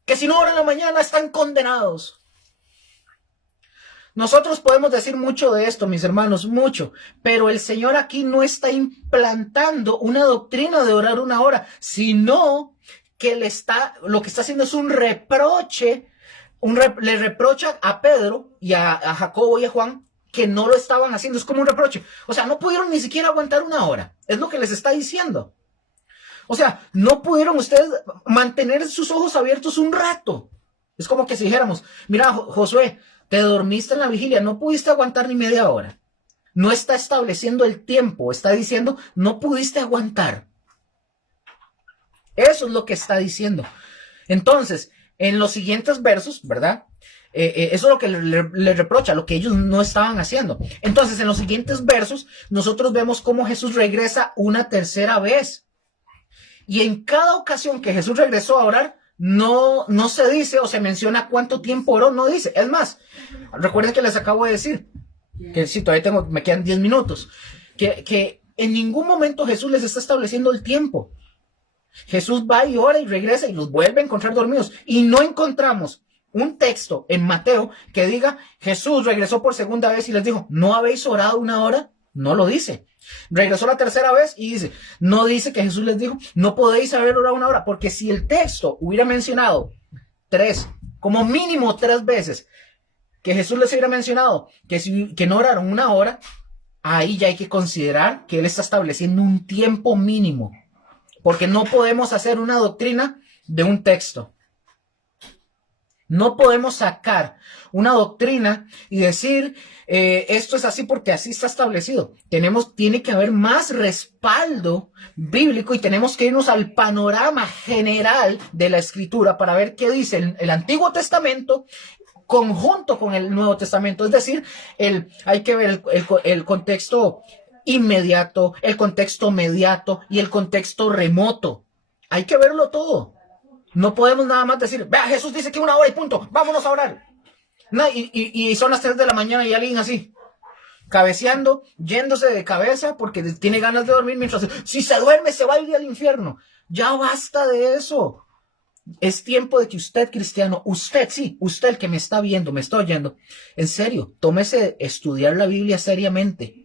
Que si no oran en la mañana están condenados. Nosotros podemos decir mucho de esto, mis hermanos, mucho, pero el Señor aquí no está implantando una doctrina de orar una hora, sino que lo que está haciendo es un reproche, le reprocha a Pedro y a Jacobo y a Juan que no lo estaban haciendo, es como un reproche. O sea, no pudieron ni siquiera aguantar una hora, es lo que les está diciendo. O sea, no pudieron ustedes mantener sus ojos abiertos un rato. Es como que si dijéramos, mira, Josué, te dormiste en la vigilia, no pudiste aguantar ni media hora. No está estableciendo el tiempo, está diciendo, no pudiste aguantar. Eso es lo que está diciendo. Entonces, en los siguientes versos, ¿verdad? Eso es lo que le reprocha, lo que ellos no estaban haciendo. Entonces, en los siguientes versos, nosotros vemos cómo Jesús regresa una tercera vez. Y en cada ocasión que Jesús regresó a orar, no se dice o se menciona cuánto tiempo oró, no dice. Es más, recuerden que les acabo de decir, que si todavía me quedan 10 minutos, que en ningún momento Jesús les está estableciendo el tiempo. Jesús va y ora y regresa y los vuelve a encontrar dormidos. Y no encontramos un texto en Mateo que diga, Jesús regresó por segunda vez y les dijo, ¿no habéis orado una hora? No lo dice. Regresó la tercera vez y dice, no dice que Jesús les dijo, no podéis haber orado una hora, porque si el texto hubiera mencionado como mínimo tres veces, que Jesús les hubiera mencionado que no oraron una hora, ahí ya hay que considerar que él está estableciendo un tiempo mínimo, porque no podemos hacer una doctrina de un texto. No podemos sacar una doctrina y decir, esto es así porque así está establecido. Tiene que haber más respaldo bíblico y tenemos que irnos al panorama general de la Escritura para ver qué dice el Antiguo Testamento conjunto con el Nuevo Testamento. Es decir, hay que ver el contexto inmediato, el contexto mediato y el contexto remoto. Hay que verlo todo. No podemos nada más decir, vea, Jesús dice que una hora y punto, vámonos a orar. No, y son las 3 de la mañana y alguien así, cabeceando, yéndose de cabeza porque tiene ganas de dormir mientras, si se duerme se va a ir al infierno. Ya basta de eso. Es tiempo de que usted, cristiano, usted el que me está viendo, me está oyendo, en serio, tómese estudiar la Biblia seriamente.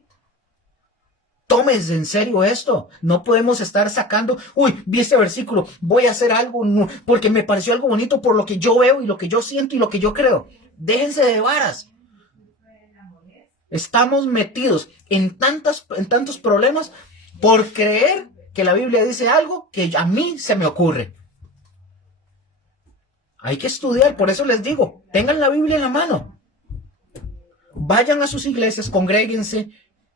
Tómese en serio esto. No podemos estar sacando, vi este versículo, voy a hacer algo porque me pareció algo bonito por lo que yo veo y lo que yo siento y lo que yo creo. Déjense de varas. Estamos metidos en tantos problemas por creer que la Biblia dice algo que a mí se me ocurre. Hay que estudiar, por eso les digo, tengan la Biblia en la mano. Vayan a sus iglesias, congréguense.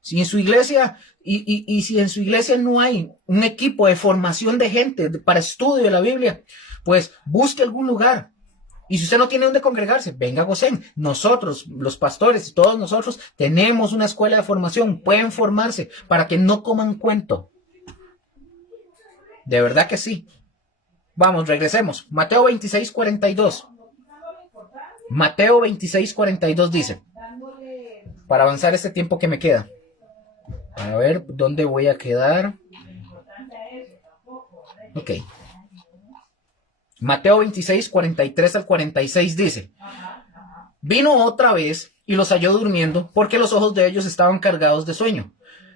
Si en su iglesia si en su iglesia no hay un equipo de formación de gente para estudio de la Biblia, pues busque algún lugar Y si usted no tiene dónde congregarse, venga a Gosén. Nosotros, los pastores, todos nosotros, tenemos una escuela de formación. Pueden formarse para que no coman cuento. De verdad que sí. Vamos, regresemos. Mateo 26:42. Mateo 26:42 dice, para avanzar este tiempo que me queda. A ver, ¿dónde voy a quedar? Ok. Mateo 26:43 al 46 dice, vino otra vez y los halló durmiendo porque los ojos de ellos estaban cargados de sueño.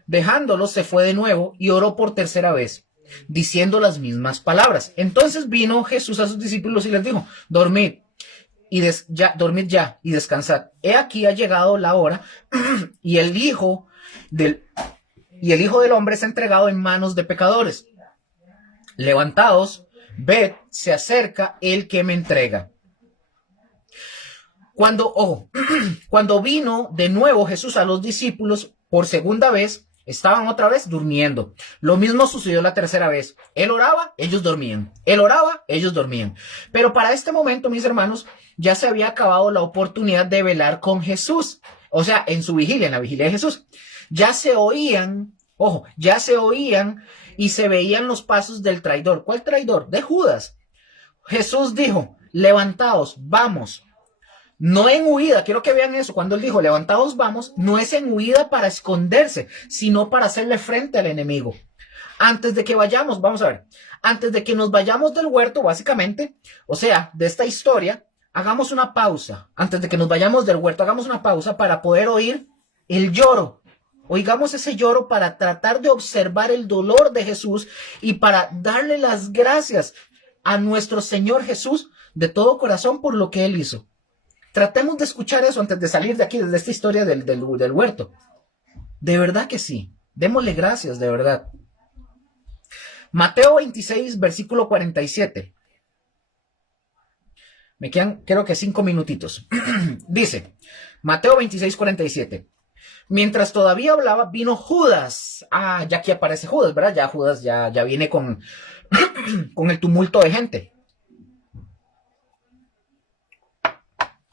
Dejándolos se fue de nuevo y oró por tercera vez, diciendo las mismas palabras. Entonces vino Jesús a sus discípulos y les dijo, dormid ya y descansad. He aquí ha llegado la hora y el Hijo del Hombre es entregado en manos de pecadores. Levantaos, ved, se acerca el que me entrega. Cuando vino de nuevo Jesús a los discípulos por segunda vez, estaban otra vez durmiendo. Lo mismo sucedió la tercera vez. Él oraba, ellos dormían. Él oraba, ellos dormían. Pero para este momento, mis hermanos, ya se había acabado la oportunidad de velar con Jesús. O sea, en su vigilia, en la vigilia de Jesús. Ya se oían y se veían los pasos del traidor. ¿Cuál traidor? De Judas. Jesús dijo, levantaos, vamos. No en huida, quiero que vean eso. Cuando él dijo, levantaos, vamos, no es en huida para esconderse, sino para hacerle frente al enemigo. Antes de que vayamos, vamos a ver, antes de que nos vayamos del huerto, básicamente, o sea, de esta historia, hagamos una pausa. Antes de que nos vayamos del huerto, hagamos una pausa para poder oír el lloro. Oigamos ese lloro para tratar de observar el dolor de Jesús y para darle las gracias a nuestro Señor Jesús de todo corazón por lo que Él hizo. Tratemos de escuchar eso antes de salir de aquí, desde esta historia del huerto. De verdad que sí. Démosle gracias, de verdad. Mateo 26, versículo 47. Me quedan, creo que 5 minutitos. Dice, Mateo 26, 47. Mientras todavía hablaba, vino Judas. Ya aquí aparece Judas, ¿verdad? Ya Judas ya viene con el tumulto de gente.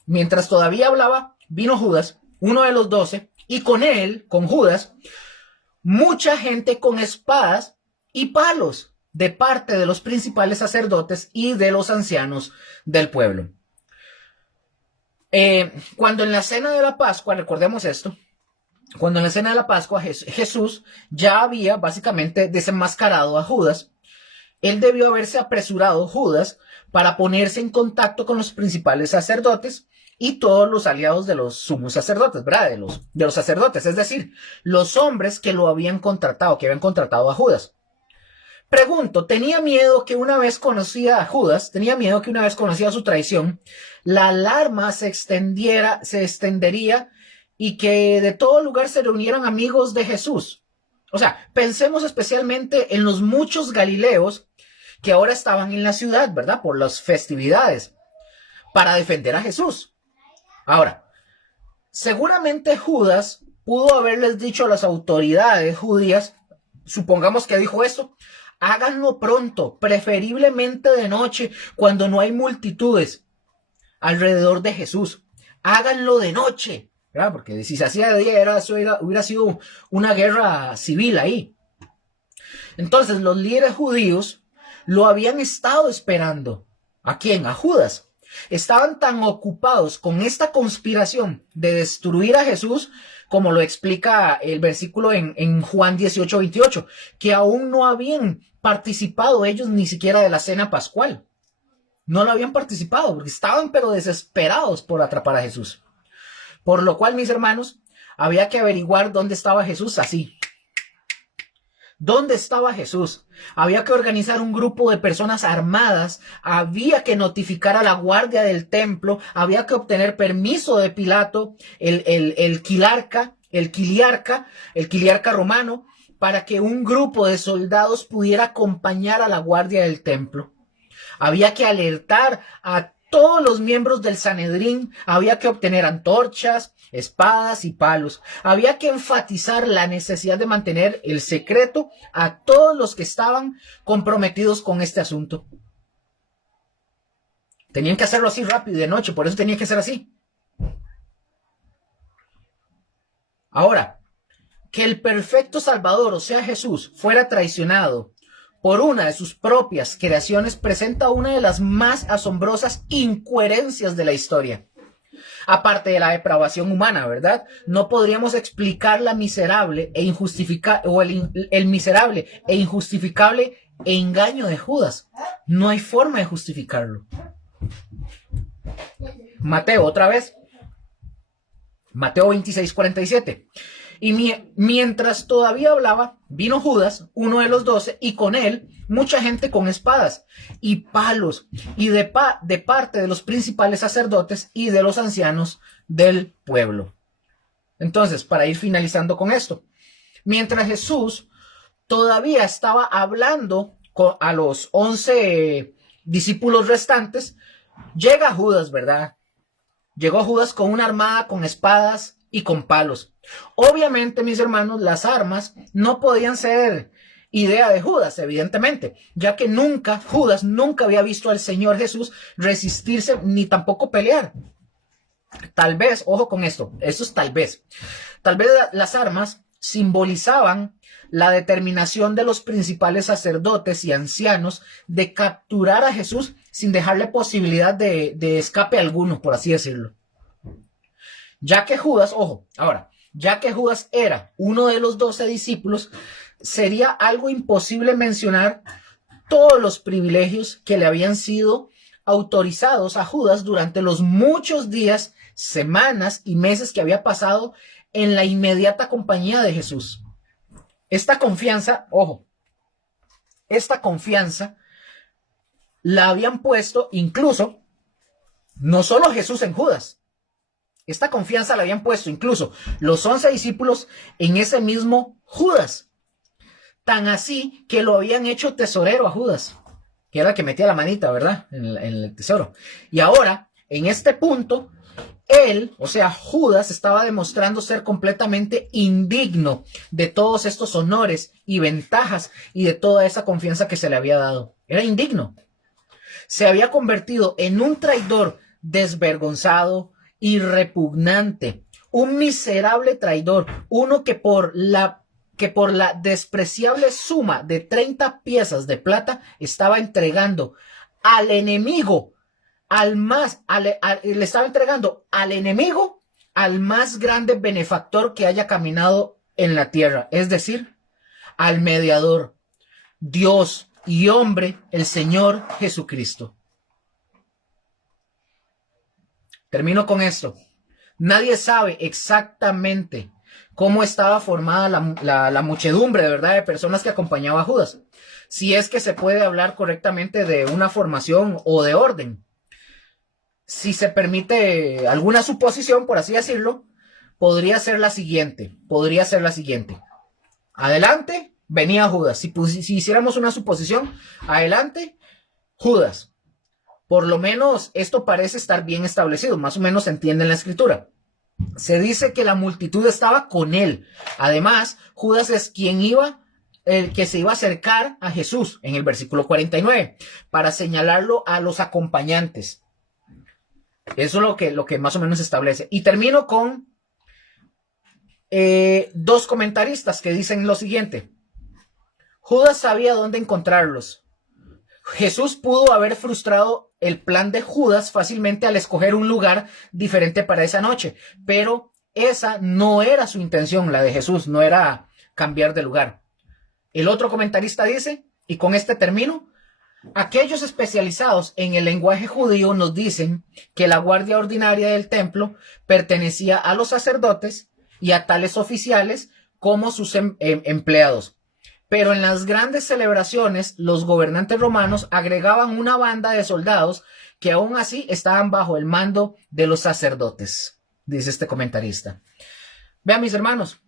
Mientras todavía hablaba, vino Judas, uno de los 12, y con él, con Judas, mucha gente con espadas y palos de parte de los principales sacerdotes y de los ancianos del pueblo. Cuando en la cena de la Pascua, recordemos esto, cuando en la cena de la Pascua Jesús ya había básicamente desenmascarado a Judas, él debió haberse apresurado, Judas, para ponerse en contacto con los principales sacerdotes y todos los aliados de los sumos sacerdotes, ¿verdad? De los sacerdotes, es decir, los hombres que lo habían contratado, que habían contratado a Judas. Pregunto, ¿tenía miedo que una vez conocía a Judas, tenía miedo que una vez conocía su traición, la alarma se extendería y que de todo lugar se reunieran amigos de Jesús? O sea, pensemos especialmente en los muchos galileos que ahora estaban en la ciudad, ¿verdad? Por las festividades, para defender a Jesús. Ahora, seguramente Judas pudo haberles dicho a las autoridades judías, supongamos que dijo esto, háganlo pronto, preferiblemente de noche, cuando no hay multitudes alrededor de Jesús. Háganlo de noche, ¿verdad? Porque si se hacía de día, hubiera sido una guerra civil ahí. Entonces, los líderes judíos lo habían estado esperando. ¿A quién? A Judas. Estaban tan ocupados con esta conspiración de destruir a Jesús, como lo explica el versículo en Juan 18, 28, que aún no habían participado ellos ni siquiera de la cena pascual. No lo habían participado porque estaban pero desesperados por atrapar a Jesús. Por lo cual, mis hermanos, había que averiguar dónde estaba Jesús así. ¿Dónde estaba Jesús? Había que organizar un grupo de personas armadas, había que notificar a la guardia del templo, había que obtener permiso de Pilato, el quiliarca romano, para que un grupo de soldados pudiera acompañar a la guardia del templo. Había que alertar a todos los miembros del Sanedrín, había que obtener antorchas, espadas y palos. Había que enfatizar la necesidad de mantener el secreto a todos los que estaban comprometidos con este asunto. Tenían que hacerlo así rápido y de noche, por eso tenía que ser así. Ahora, que el perfecto Salvador, o sea Jesús, fuera traicionado por una de sus propias creaciones presenta una de las más asombrosas incoherencias de la historia. Aparte de la depravación humana, ¿verdad? No podríamos explicar la miserable e injustificable, o el miserable e injustificable engaño de Judas. No hay forma de justificarlo. Mateo, otra vez. Mateo 26:47. Y mientras todavía hablaba, vino Judas, uno de los 12, y con él mucha gente con espadas y palos, y de parte de los principales sacerdotes y de los ancianos del pueblo. Entonces, para ir finalizando con esto, mientras Jesús todavía estaba hablando a los 11 discípulos restantes, llega Judas, ¿verdad? Llegó Judas con una armada, con espadas y con palos. Obviamente, mis hermanos, las armas no podían ser idea de Judas, evidentemente, ya que Judas nunca había visto al Señor Jesús resistirse ni tampoco pelear. Tal vez, ojo con esto es tal vez las armas simbolizaban la determinación de los principales sacerdotes y ancianos de capturar a Jesús sin dejarle posibilidad de escape alguno, por así decirlo. Ya que Judas, ojo, ahora, ya que Judas era uno de los 12 discípulos, sería algo imposible mencionar todos los privilegios que le habían sido autorizados a Judas durante los muchos días, semanas y meses que había pasado en la inmediata compañía de Jesús. Esta confianza, ojo, esta confianza la habían puesto incluso no solo Jesús en Judas. Esta confianza la habían puesto incluso los 11 discípulos en ese mismo Judas. Tan así que lo habían hecho tesorero a Judas, que era el que metía la manita, ¿verdad? En el tesoro. Y ahora, en este punto, él, o sea, Judas, estaba demostrando ser completamente indigno de todos estos honores y ventajas y de toda esa confianza que se le había dado. Era indigno. Se había convertido en un traidor desvergonzado y repugnante, un miserable traidor, uno que por la despreciable suma de 30 piezas de plata estaba entregando al enemigo, le estaba entregando al enemigo al más grande benefactor que haya caminado en la tierra, es decir, al mediador, Dios y hombre, el Señor Jesucristo. Termino con esto. Nadie sabe exactamente cómo estaba formada la muchedumbre, de verdad, de personas que acompañaba a Judas. Si es que se puede hablar correctamente de una formación o de orden. Si se permite alguna suposición, por así decirlo, podría ser la siguiente. Adelante venía Judas. Si hiciéramos una suposición, adelante, Judas. Por lo menos esto parece estar bien establecido, más o menos se entiende en la escritura. Se dice que la multitud estaba con él. Además, Judas es el que se iba a acercar a Jesús en el versículo 49 para señalarlo a los acompañantes. Eso es lo que más o menos establece. Y termino con dos comentaristas que dicen lo siguiente. Judas sabía dónde encontrarlos. Jesús pudo haber frustrado el plan de Judas fácilmente al escoger un lugar diferente para esa noche, pero esa no era su intención, la de Jesús, no era cambiar de lugar. El otro comentarista dice, y con este termino, aquellos especializados en el lenguaje judío nos dicen que la guardia ordinaria del templo pertenecía a los sacerdotes y a tales oficiales como sus empleados. Pero en las grandes celebraciones, los gobernantes romanos agregaban una banda de soldados que aún así estaban bajo el mando de los sacerdotes, dice este comentarista. Vean, mis hermanos,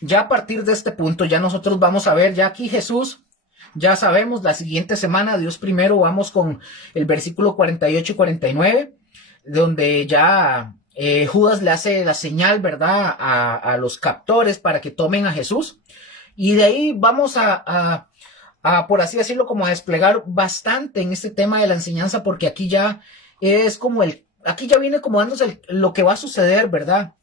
ya a partir de este punto, ya nosotros vamos a ver, ya aquí Jesús, ya sabemos, la siguiente semana, Dios primero, vamos con el versículo 48 y 49, donde ya Judas le hace la señal, ¿verdad?, a los captores para que tomen a Jesús. Y de ahí vamos a por así decirlo, como a desplegar bastante en este tema de la enseñanza, porque aquí ya es como aquí ya viene como dándose lo que va a suceder, ¿verdad?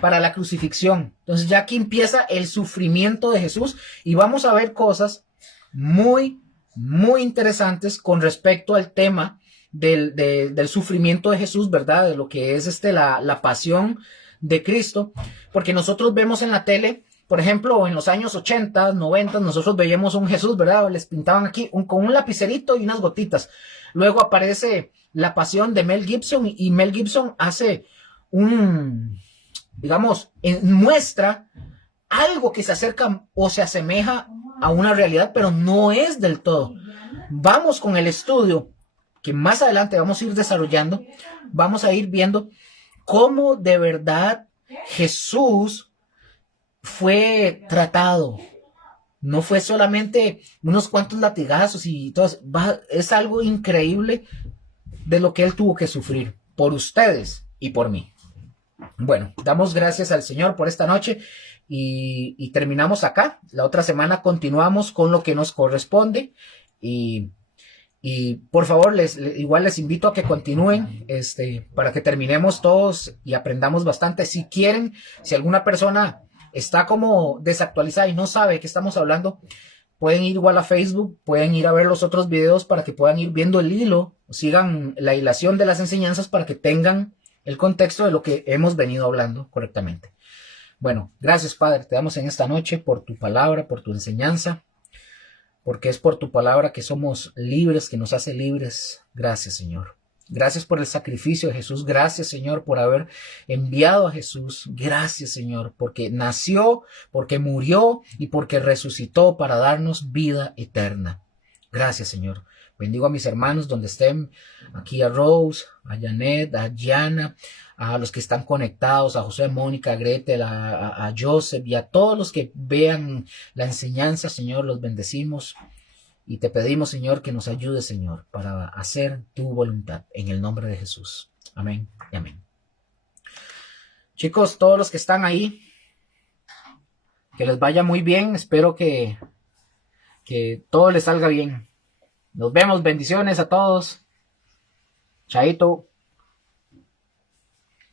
Para la crucifixión. Entonces ya aquí empieza el sufrimiento de Jesús y vamos a ver cosas muy, muy interesantes con respecto al tema del sufrimiento de Jesús, ¿verdad? De lo que es la pasión de Cristo, porque nosotros vemos en la tele, por ejemplo, en los años 80, 90, nosotros veíamos un Jesús, ¿verdad? Les pintaban aquí con un lapicerito y unas gotitas. Luego aparece la pasión de Mel Gibson y Mel Gibson hace digamos, muestra algo que se acerca o se asemeja a una realidad, pero no es del todo. Vamos con el estudio que más adelante vamos a ir desarrollando, vamos a ir viendo cómo de verdad Jesús fue tratado. No fue solamente unos cuantos latigazos y todo. Es algo increíble de lo que él tuvo que sufrir por ustedes y por mí. Bueno, damos gracias al Señor por esta noche y terminamos acá. La otra semana continuamos con lo que nos corresponde y por favor, igual les invito a que continúen para que terminemos todos y aprendamos bastante. Si quieren, si alguna persona está como desactualizada y no sabe de qué estamos hablando, pueden ir igual a Facebook, pueden ir a ver los otros videos para que puedan ir viendo el hilo, sigan la hilación de las enseñanzas para que tengan el contexto de lo que hemos venido hablando correctamente. Bueno, gracias Padre, te damos en esta noche por tu palabra, por tu enseñanza, porque es por tu palabra que somos libres, que nos hace libres. Gracias, Señor. Gracias por el sacrificio de Jesús. Gracias, Señor, por haber enviado a Jesús. Gracias, Señor, porque nació, porque murió y porque resucitó para darnos vida eterna. Gracias, Señor. Bendigo a mis hermanos donde estén, aquí a Rose, a Janet, a Diana, a los que están conectados, a José, Mónica, a Gretel, a Joseph y a todos los que vean la enseñanza, Señor, los bendecimos y te pedimos, Señor, que nos ayudes, Señor, para hacer tu voluntad en el nombre de Jesús. Amén y amén. Chicos, todos los que están ahí, que les vaya muy bien, espero que todo les salga bien. Nos vemos, bendiciones a todos. Chaito.